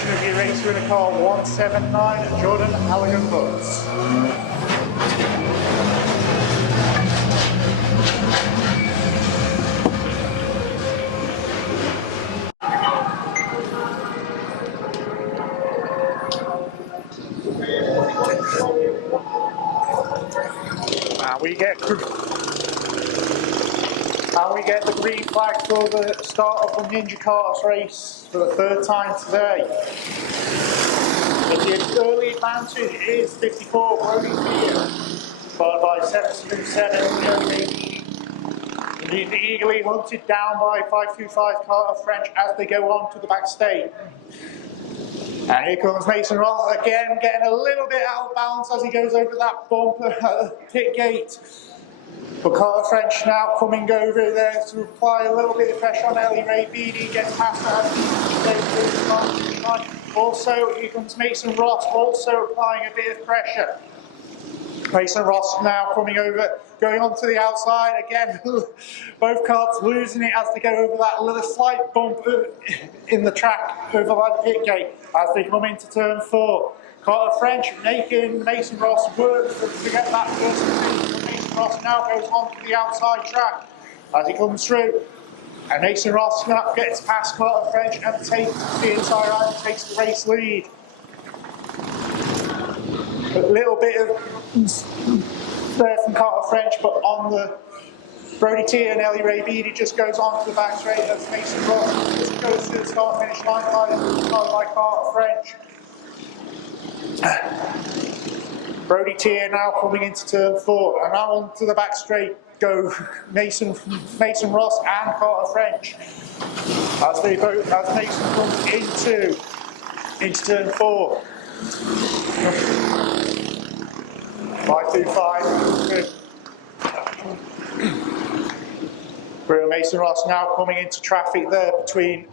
Of your race winner car 179, Jordan Halligan Bunts. And we get the green flag for the start of the Ninja Karts race for the 3rd time today. The early advantage is 54, Brody Fear, followed by 727, the eagerly hunted down by 525 Carter French as they go on to the backstage. And here comes Mason Ross again, getting a little bit out of balance as he goes over that bump at the pit gate. But Carter French now coming over there to apply a little bit of pressure on Ellie Ray Beatty, gets past her. Also, here comes Mason Ross, also applying a bit of pressure. Mason Ross now coming over, going on to the outside again. Both karts losing it as they go over that little slight bump in the track over that pit gate as they come into turn 4. Carter French making Mason Ross work to get that first position. Mason Ross now goes on to the outside track as he comes through. And Mason Ross now gets past Carter French and takes the inside right and takes the race lead. A little bit of there from Carter French, but on the Brody T and Ellie Ray Beattie just goes on to the back straight as Mason Ross just goes to the start finish line followed by Carter French. Brody T now coming into turn 4 and now onto the back straight go Mason Ross and Carter French as Mason comes into turn 4. 525. Mason Ross now coming into traffic there between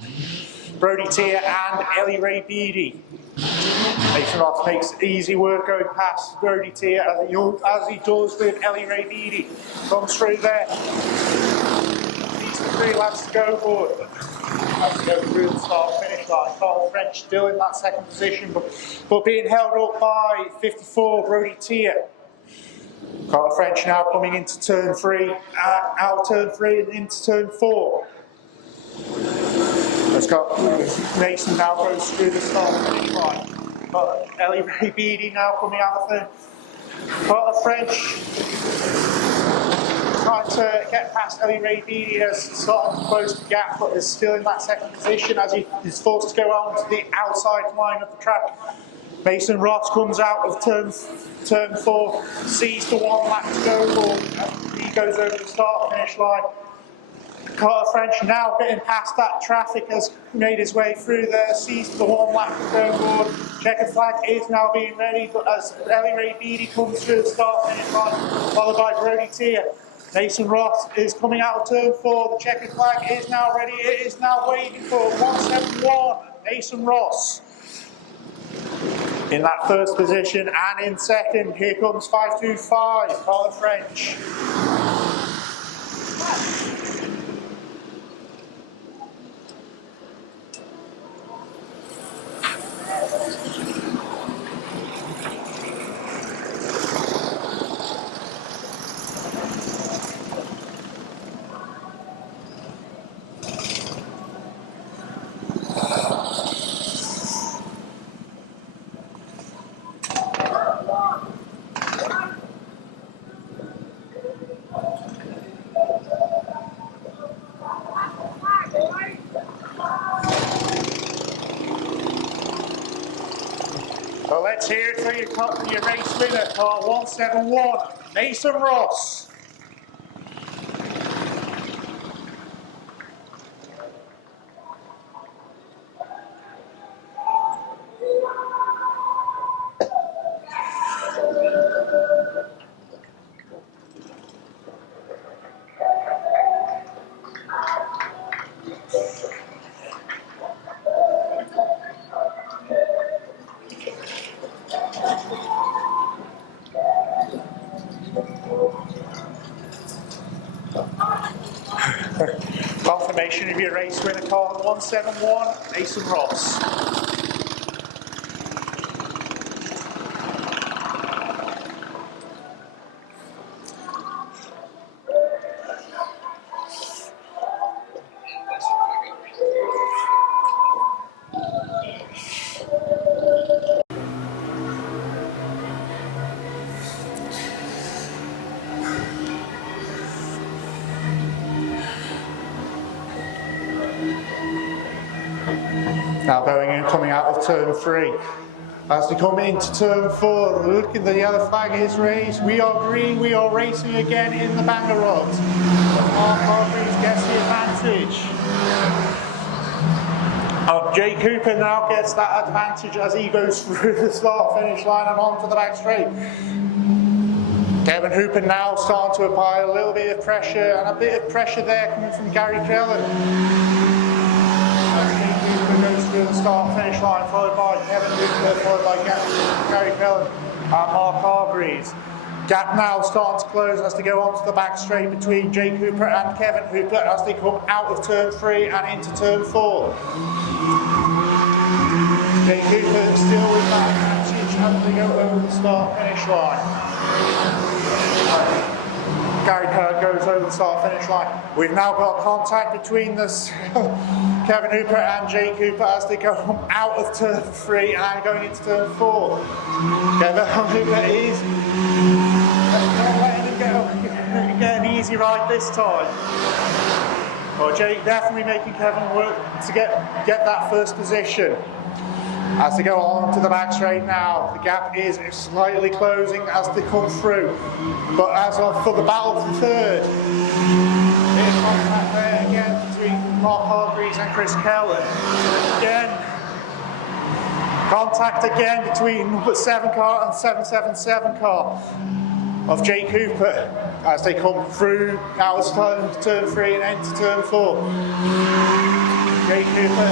Brody Tier and Ellie Ray Beattie. Mason Ross makes easy work going past Brody Tier as he does with Ellie Ray Beattie. Comes through there. These 3 lads to go for it. As we go through the start finish line. Carl French still in that second position, but being held up by 54 Brody Tier. Carter French now coming into turn 3, out of turn 3 and into turn 4. Let's go. Mason now goes through the start finish line. But Ellie Ray Beattie now coming out of the Carter French trying to get past Ellie Ray Beattie as starting to close the gap, but is still in that second position as he is forced to go on to the outside line of the track. Mason Ross comes out of turn 4, sees the 1 lap to go for, and he goes over the start finish line. Carter French now getting past that traffic has made his way through there, sees the 1 lap to go forward. Checkered flag is now being ready, but as Ellie Ray Beattie comes through the start finish line, followed by Brody Tier. Mason Ross is coming out of turn 4, the checkered flag is now ready, it is now waiting for 171, Mason Ross. In that first position and in second, here comes 525, Carter French. So let's hear it for your race winner, car 171, Mason Ross. Confirmation of your race winner, car 171, Mason Ross. Now going in, coming out of turn 3. As they come into turn 4, look at the yellow flag is raised. We are green, we are racing again in the banger rods. Mark Hargreaves gets the advantage. Jake Cooper now gets that advantage as he goes through the start finish line and onto the back straight. Kevin Hooper now starting to apply a little bit of pressure, and a bit of pressure there coming from Gary Crellin. Goes through the start finish line, followed by Kevin Hooper, followed by Gary Crellin and Mark Hargreaves. Gap now starting to close as they go onto the back straight between Jake Hooper and Kevin Hooper as they come out of turn 3 and into turn 4. Jake Hooper still with that advantage as they go over the start finish line. Gary Crellin goes over the start finish line. We've now got contact between this Kevin Hooper and Jake Hooper as they go out of turn 3 and going into turn 4. Kevin Hooper is letting him get an easy easy ride this time. Well, Jake definitely making Kevin work to get that first position. As they go on to the back straight now, the gap is slightly closing as they come through. But as for the battle for third, there's contact there again between Mark Hargreaves and Chris Kelly. Again, contact again between number 7 car and 777 car of Jake Hooper as they come through out of turn 3 and into turn 4. Jake Hooper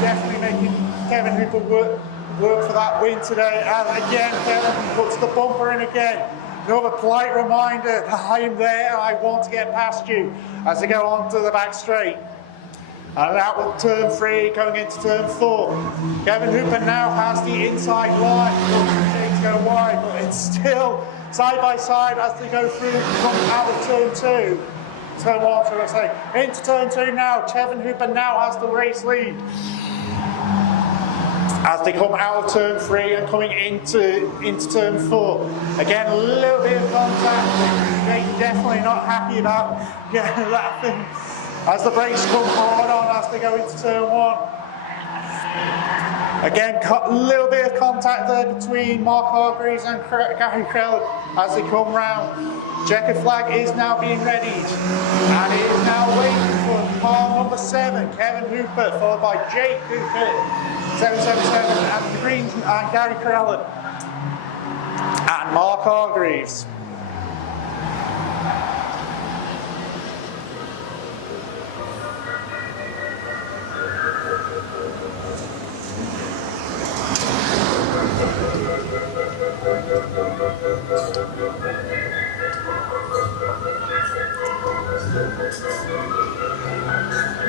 definitely making Kevin Hooper work for that win today. And again, Kevin puts the bumper in again. Another polite reminder that I am there and I want to get past you as they go on to the back straight. And out with turn 3, going into turn 4. Kevin Hooper now has the inside line. Things go wide, but it's still side by side as they go through, coming out of turn 2. Turn 1, should I say. Into turn 2 now. Kevin Hooper now has the race lead. As they come out of turn 3 and coming into turn 4. Again, a little bit of contact. They're definitely not happy about getting that thing. As the brakes come hard on as they go into turn 1. Again, a little bit of contact there between Mark Hargreaves and Gary Crowd as they come round. Checkered flag is now being readied and it is now waiting for car number 7, Kevin Hooper, followed by Jake Hooper, 777, and Green and Gary Crowd and Mark Hargreaves.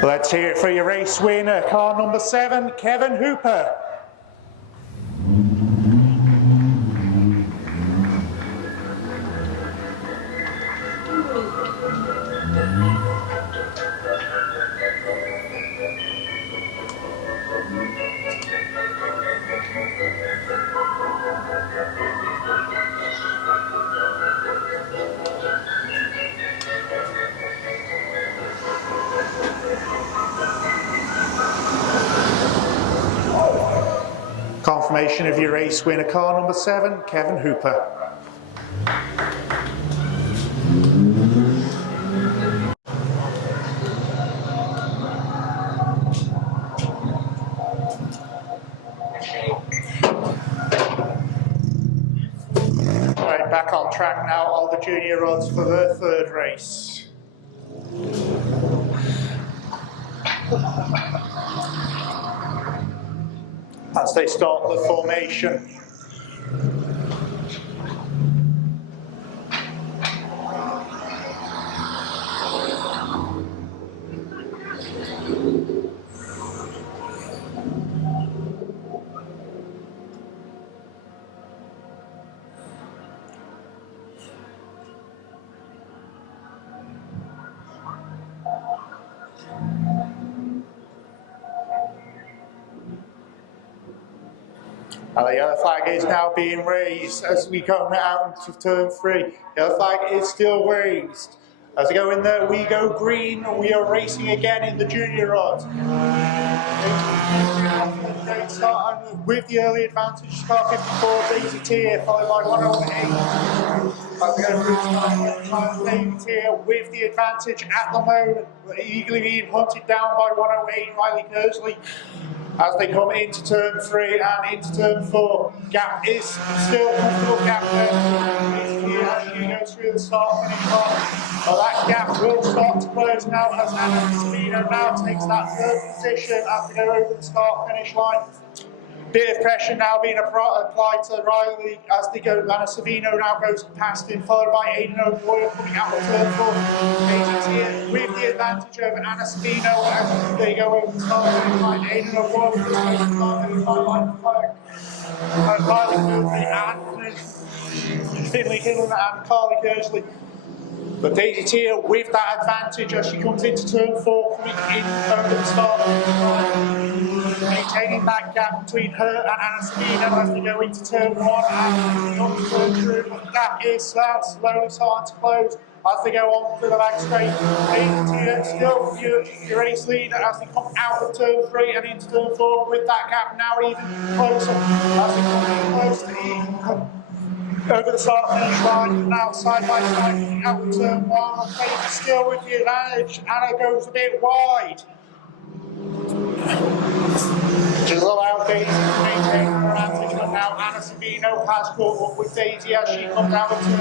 Let's hear it for your race winner, car number 7, Kevin Hooper. Confirmation of your race winner, car number 7, Kevin Hooper. Right, back on track now, all the junior rods for their third race. As they start the formation. And the yellow flag is now being raised as we come out into turn 3. Yellow flag is still raised. As we go in there, we go green. We are racing again in the junior rods. Great start with the early advantage. Car 54, Daisy Tier, followed by 108. As we go through Daisy Tier with the advantage at the moment. Eagerly being hunted down by 108, Riley Kersley. As they come into turn 3 and into turn 4, gap is still comfortable gap there. As she goes through the start finish line, but that gap will start to close now as Anna Savino now takes that third position as they go over the start finish line. Bit of pressure now being applied to Riley as they go. Anna Savino now goes past him, followed by Aidan O'Boyle coming out of turn 4. Aidan's here with the advantage over Anna Savino as they go over the start finish line. Aidan O'Boyle goes over the start finish line by Riley Kersley and Finley Hill and Carly Kersley. But Daisy Tier with that advantage as she comes into turn 4, coming in over the start. Maintaining extending that gap between her and Anna Sabino as they go into turn 1 and up to turn 2. But the gap is slowly starting to close as they go on to the back straight. Daisy still your race leader as they come out of turn 3 and into turn 4 with that gap now even closer as they come close to even over the start finish line, now side by side out of turn 1. Daisy still with the advantage. Anna goes a bit wide. Just allow Daisy to maintain her advantage, but now Anna Sabino has caught up with Daisy as she comes out of turn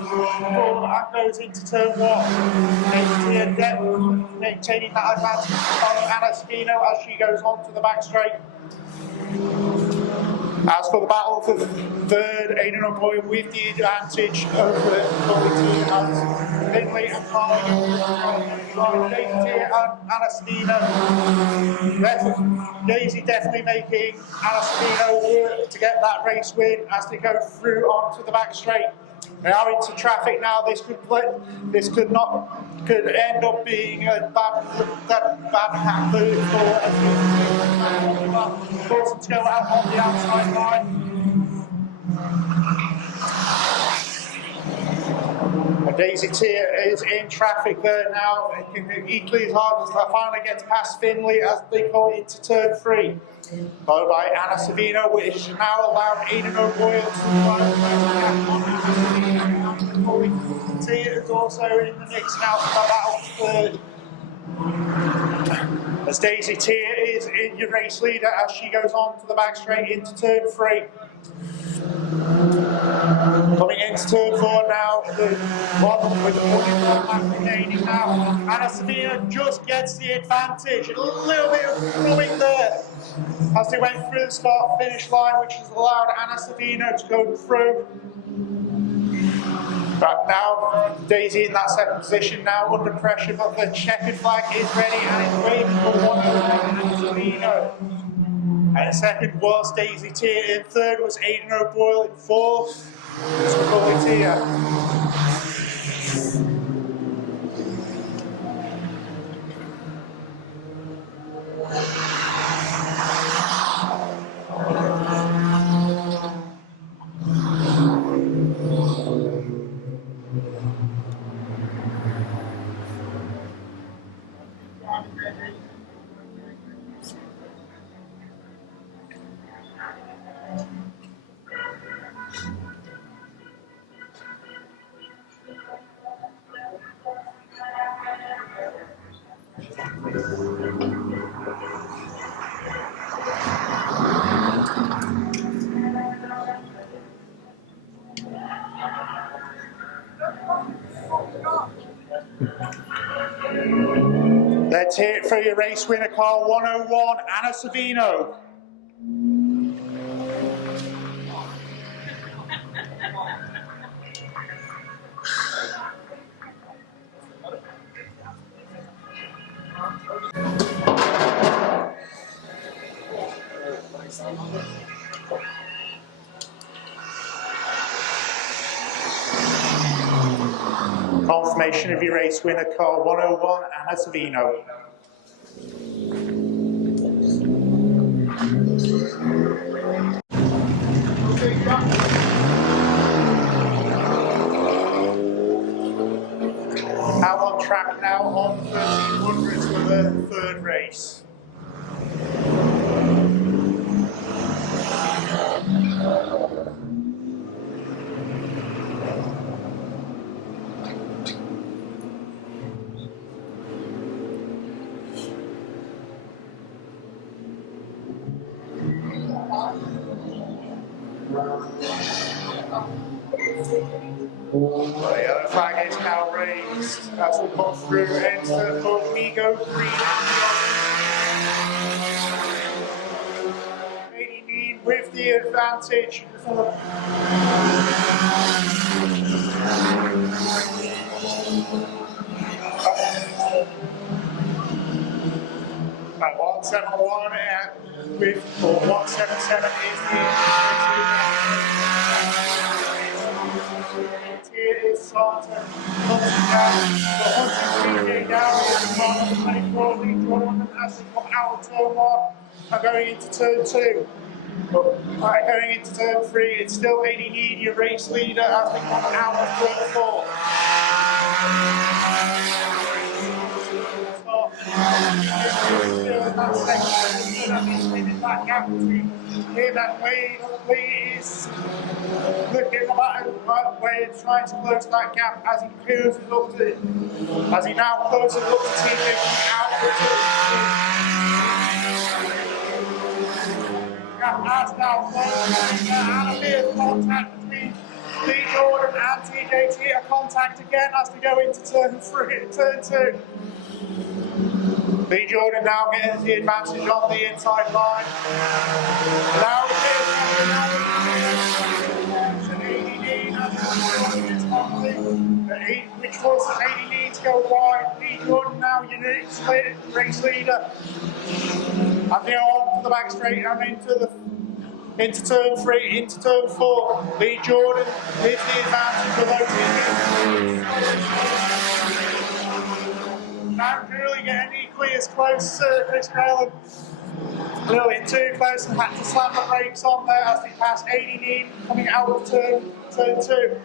4 and goes into turn 1. Daisy maintaining that advantage on Anna Sabino as she goes on to the back straight. As for the battle for third, Aidan O'Boyle with the advantage over Quality as Finley and Carly, Daisy and Anna Sabino. Daisy definitely making Anna Sabino work to get that race win as they go through onto the back straight. They are into traffic now. This could end up being a bad hack forced to go out on the outside line. Daisy Tier is in traffic there now. Equally as hard as they finally gets past Finley as they go into turn 3. Followed by Anna Savino, which now allowed Aidan O'Boyle to climb the Tier is also in the mix now for the battle for third. As Daisy Tier is in your race leader as she goes on to the back straight into turn 3. Coming into turn 4 now, the one with the 44 lap remaining now. Anna Savino just gets the advantage. A little bit of throwing there as they went through the start finish line, which has allowed Anna Savino to go through. But now Daisy in that second position now under pressure, but the checkered flag is ready and it's waiting for one of Anna Savino. And second was Daisy Tier, in third was Aidan O'Boyle, in fourth was Chloe Tier. Let's hear it for your race winner, car 101, Anna Savino. Confirmation of your race winner, car 101, Anna Savino. Now on track now on 1300 for the third race. The other flag is now raised as we come through into the Migo Green and with the advantage. At 171 with 177 is the Here is Sarton, hunting down, the hunting down in the front of the 24 lead drawn as we come out of turn 1 and going into turn 2. Right, going into turn 3, it's still 80 Need, your race leader, as we come out of turn 4. Still in that section, in that gap between him and Wade. Wade is looking at Wade, trying to close that gap as he closes up to, as he now closes up to TJ coming out of the gap has now closed, and a bit of contact between Lee Jordan and TJT. A contact again as to go into turn 2. Lee Jordan now getting the advantage on the inside line. Now which forces 80 Need to go wide. Lee Jordan now your race leader. And they are on to the back straight and into turn 3, into turn 4. Lee Jordan with the advantage now really getting equally as close to Chris Graham. A little bit too close and had to slam the brakes on there as they pass 80 Need coming out of turn 2.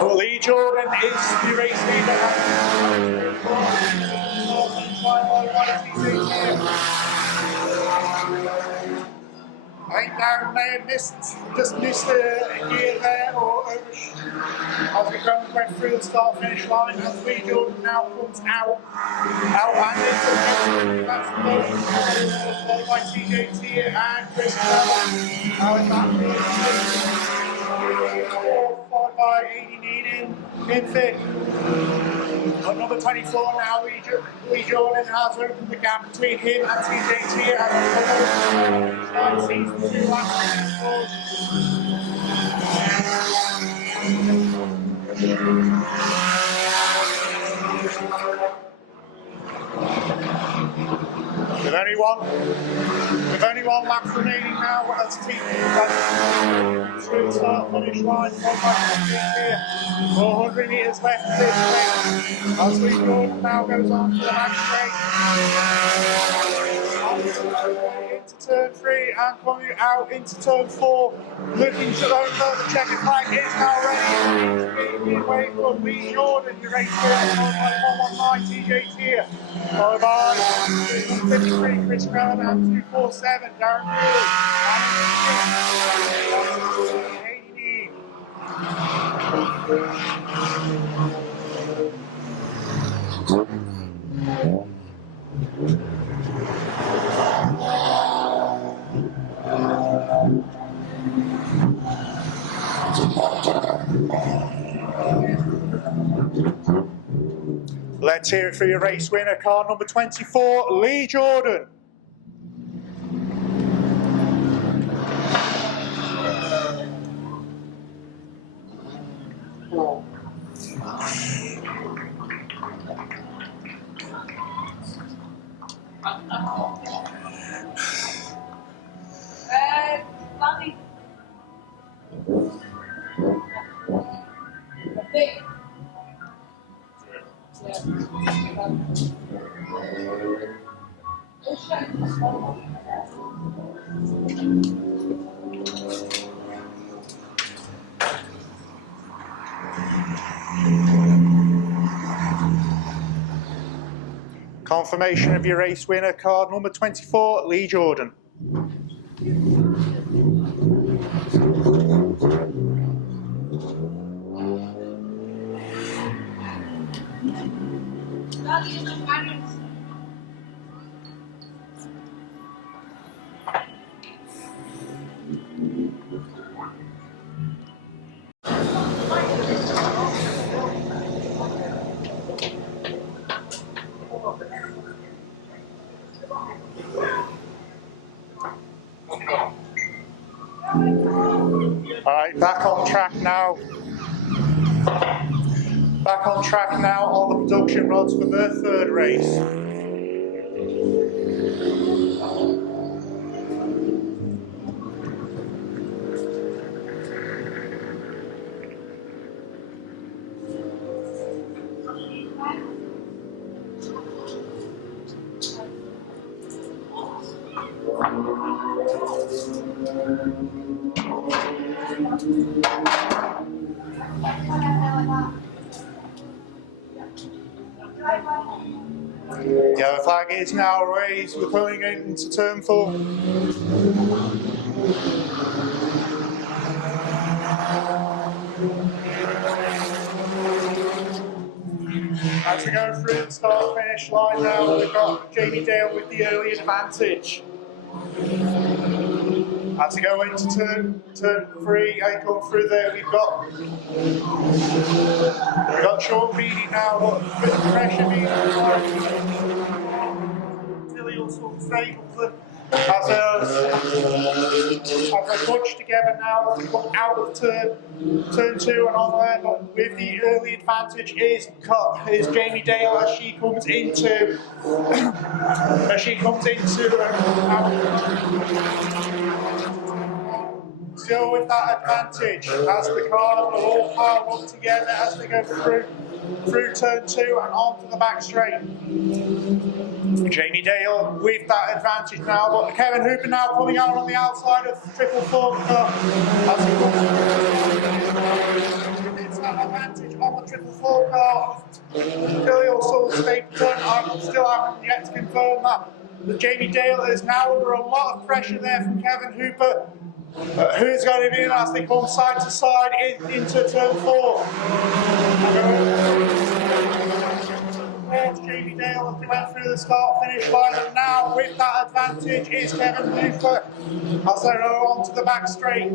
Well, Lee Jordan is the race leader. I think Darren may have just missed a gear there or overshoot as we went through the start-finish line. As Lee Jordan now comes out and into that's followed by TJT and Chris Bell. Now in that followed by 80 Need in fifth. At number 24 now, Lee Jordan has opened the gap between him and TJT as the season 2 last. With only one lap remaining now as team through the start finish line. 400 metres left of this race. As Lee Jordan now goes on to the back straight. Into turn 3 and coming out into turn 4. Looking to the checkered flag is now ready. Away from Lee Jordan, your race leader, followed by 119 TJT here. Followed by 53 Chris Graham and 247 Darren Let's hear it for your race winner, car number 24, Lee Jordan. Confirmation of your race winner, card number 24, Lee Jordan. Alright, back on track now. Back on track now on the production rods for their third race. Yellow flag is now raised. We're pulling into turn 4. As we go through the start finish line now, we've got Jamie Dale with the early advantage. As we go into turn 3, I come through there, we've got Sean Beattie now, got a bit of pressure being applied until he also failed as a bunch together now as we come out of turn 2 and on there, but with the early advantage is Jamie Dale as she comes into still with that advantage as the cars will all pile up together as they go through turn 2 and onto the back straight. Jamie Dale with that advantage now, but Kevin Hooper now coming out on the outside of triple fork car as he comes it's that advantage on the triple fork car. Billy also Stapleton, I still haven't yet to confirm that. But Jamie Dale is now under a lot of pressure there from Kevin Hooper. Who's going to be in as they come side to side into turn 4. There's Jamie Dale as they went through the start finish line, and now with that advantage is Kevin Hooper as they go onto the back straight.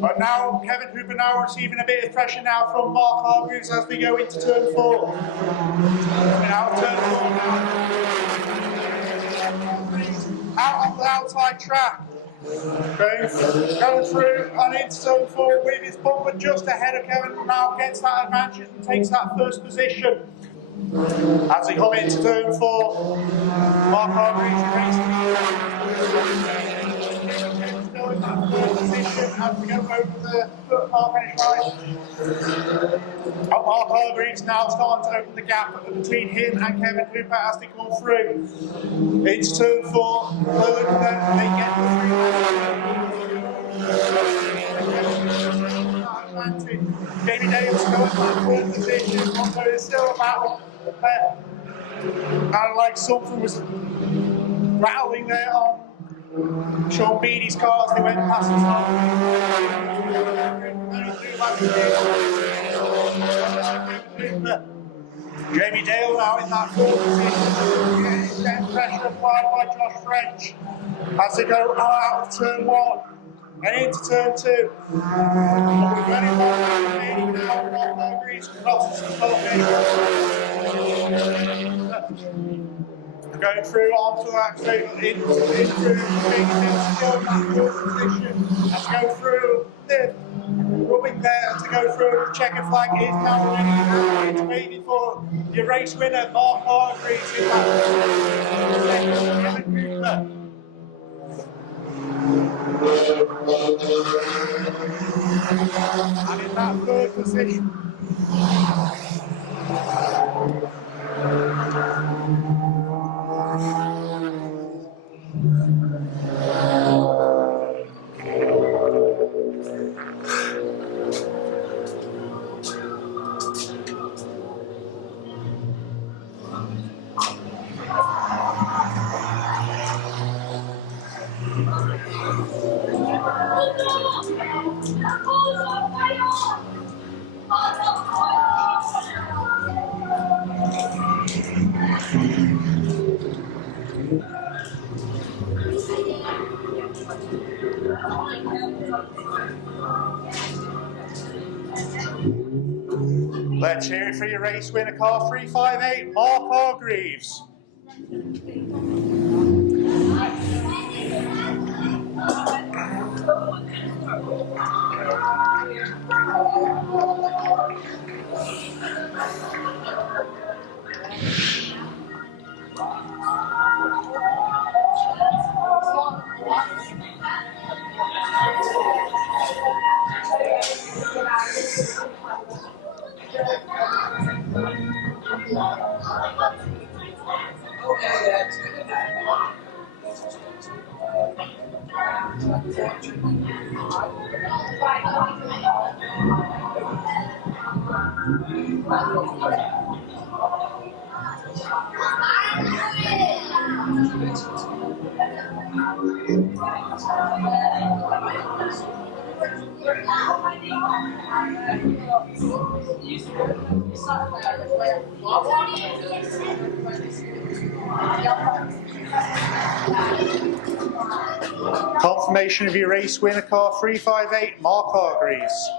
But now Kevin Hooper now receiving a bit of pressure now from Mark Hargreaves as we go into turn 4. Now turn 4 now. Out on the outside track. Going through and into turn 4 with his bumper just ahead of Kevin, now gets that advantage and takes that first position. As we come into turn 4, Mark Hargreaves racing still in that third position as we go over the car finish line. Mark Hargreaves now starting to open the gap between him and Kevin Hooper as they come through. Into turn 4, they get the 3 Jamie Dale still in that third position, although there's still a battle. Kind of like something was rattling there on Sean Beattie's car as they went past his Jamie Dale now in that third position, getting pressure applied by Josh French as they go out of turn 1 and into turn 2. Going through onto that straight, in through still in that fourth position as to go through the rubbing there to go through. The checkered flag is now ready. It's waiting for your race winner, Mark Hargreaves, in that and in that third position. Let's hear it for your race winner, car 358, Mark Hargreaves. Confirmation of your race winner, car 358, Mark Hargreaves.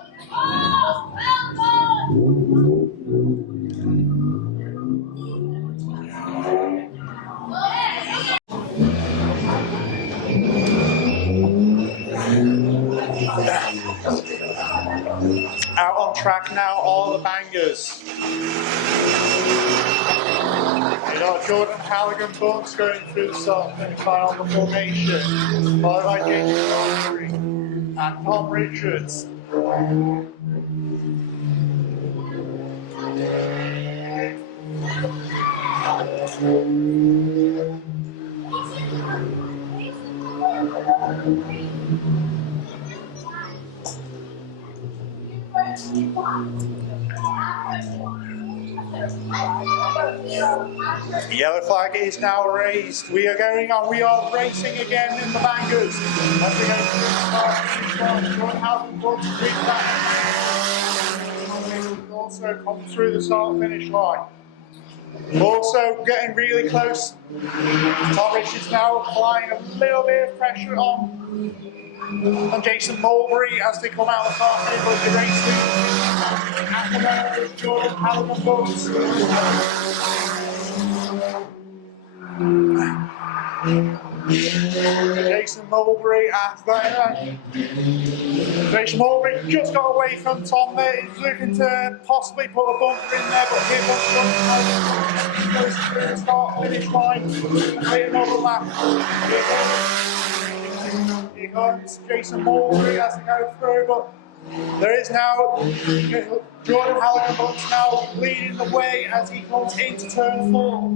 Out on track now are the bangers. You got Jordan Halligan Bunce going through the start finish line on the formation, followed by James Mulberry and Tom Richards. The yellow flag is now raised. We are going on. We are racing again in the bangers. As we go through the start finish line, Jordan Halligan Bunce also come through the start finish line. Also getting really close. Tom Richards now applying a little bit of pressure on Jason Mulberry as they come out of the car finish, but the racing at the moment with Jordan Halligan Bunce. Jason Mulberry Jason Mulberry just got away from Tom there. He's looking to possibly put a bumper in there, but here comes Jordan goes through the start finish line and wait another lap. Here comes Jason Mulberry as they go through, but there is now Jordan Halligan Bunce now leading the way as he comes into turn 4.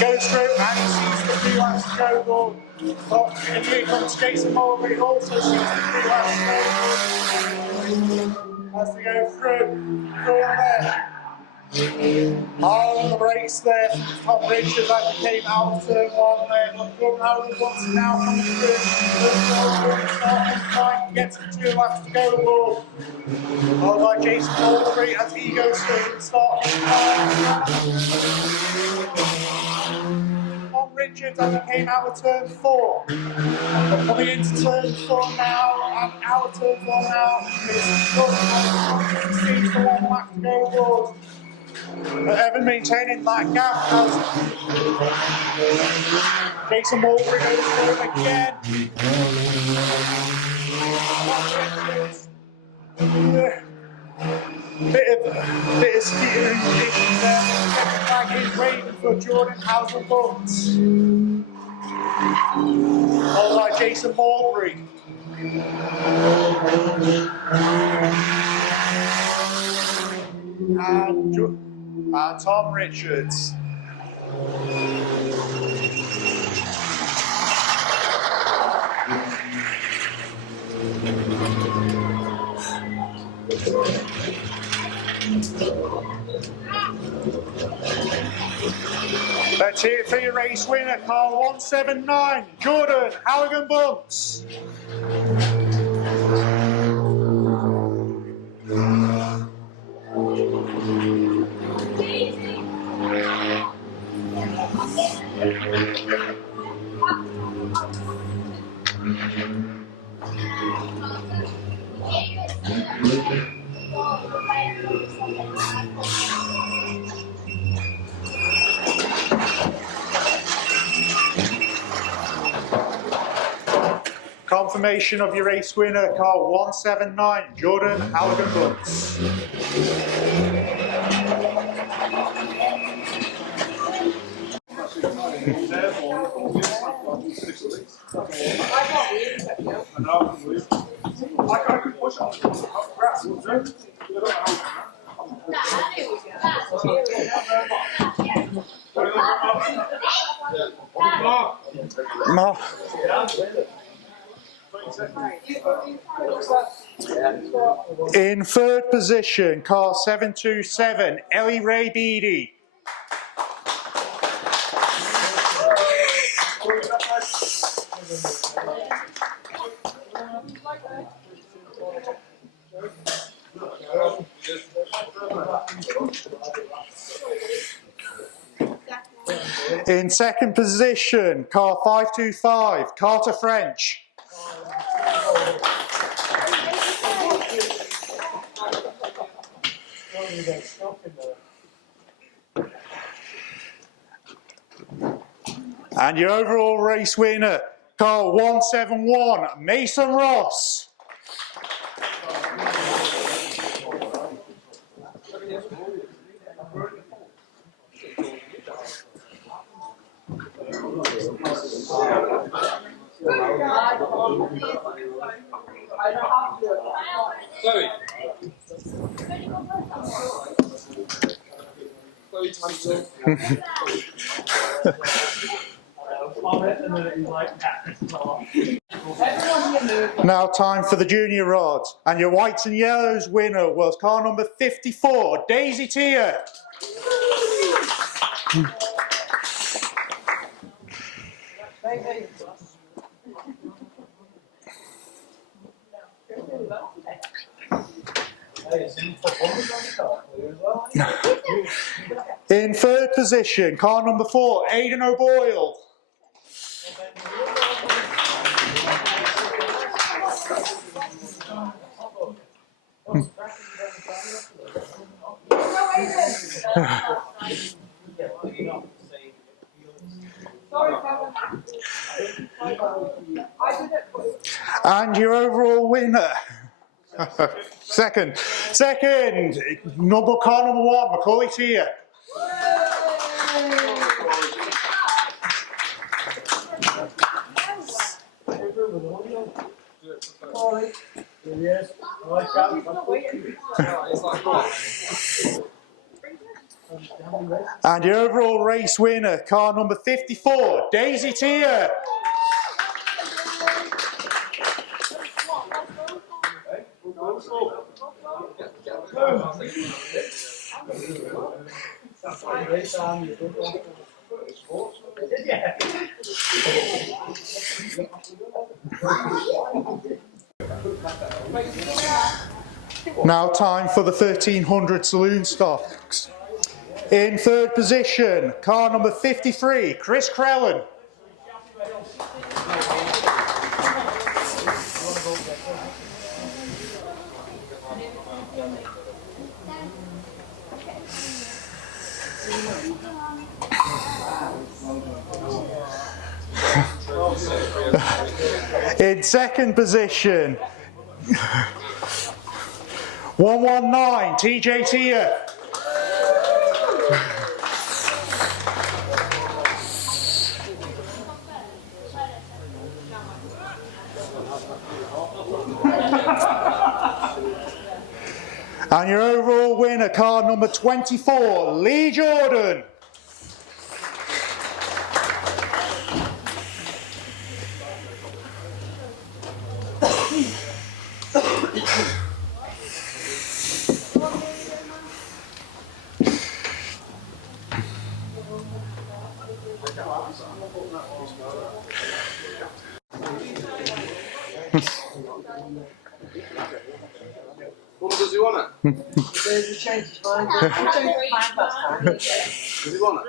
Goes through and he sees the 3 laps to go, but and here comes Jason Mulberry, also sees the 3 laps to go as they go through there. Hard on the brakes there from Tom Richards as he came out of turn 1 there, but Jordan Halligan Bunce now coming through, gets the 2 laps to go aboard. Followed by Jason Mulberry as he goes through the start. Tom Richards as he came out of turn 4. But coming into turn 4 now, and out of turn 4 now, is Jordan Halligan Bunce sees the 1 lap to go aboard. But Evan maintaining that gap as Jason Mulberry goes through again. Bit of skittering issues there. The second flag is waving for Jordan Halligan Bunce. Followed by Jason Mulberry. And Tom Richards. Let's hear it for your race winner, car 179, Jordan Halligan Bunce. Confirmation of your race winner, car 179, Jordan Halligan Bunce. In third position, car 727, Ellie Ray Beattie. In second position, car 525, Carter French. And your overall race winner, car 171, Mason Ross. Chloe. Chloe times 2. Now time for the junior rods. And your whites and yellows winner was car number 54, Daisy Tia. In third position, car number 4, Aidan O'Boyle. And your overall winner, second, car number 1, Macaulay Tia. And your overall race winner, car number 54, Daisy Tia. Now time for the 1300 saloon stocks. In third position, car number 53, Chris Crellin. In second position, 119, TJ Tia. And your overall winner, car number 24, Lee Jordan. What does he want it? Does he want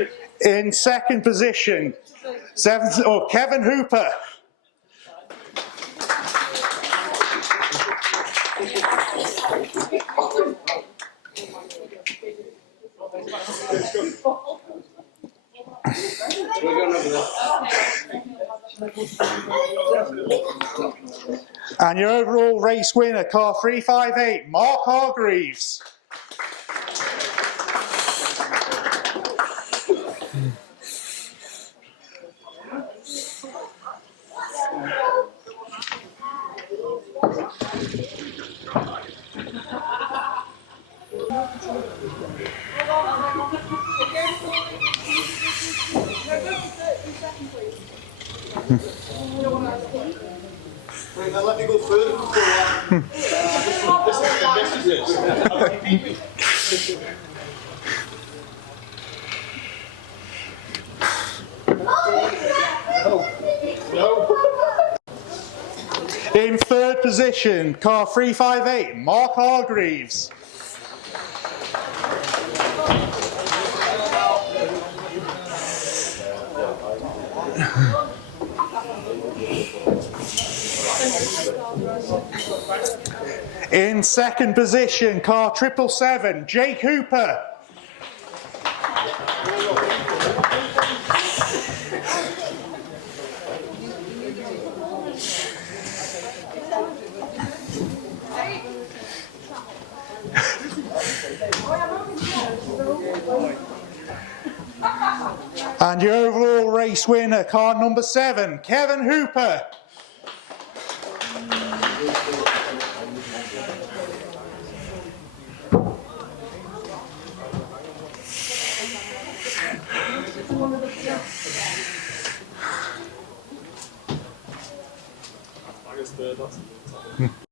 it? In second position, Kevin Hooper. We're going over there. And your overall race winner, car 358, Mark Hargreaves. Right, then let me go through the In third position, car 358, Mark Hargreaves. In second position, car 777, Jake Hooper. And your overall race winner, car number 7, Kevin Hooper. I guess that's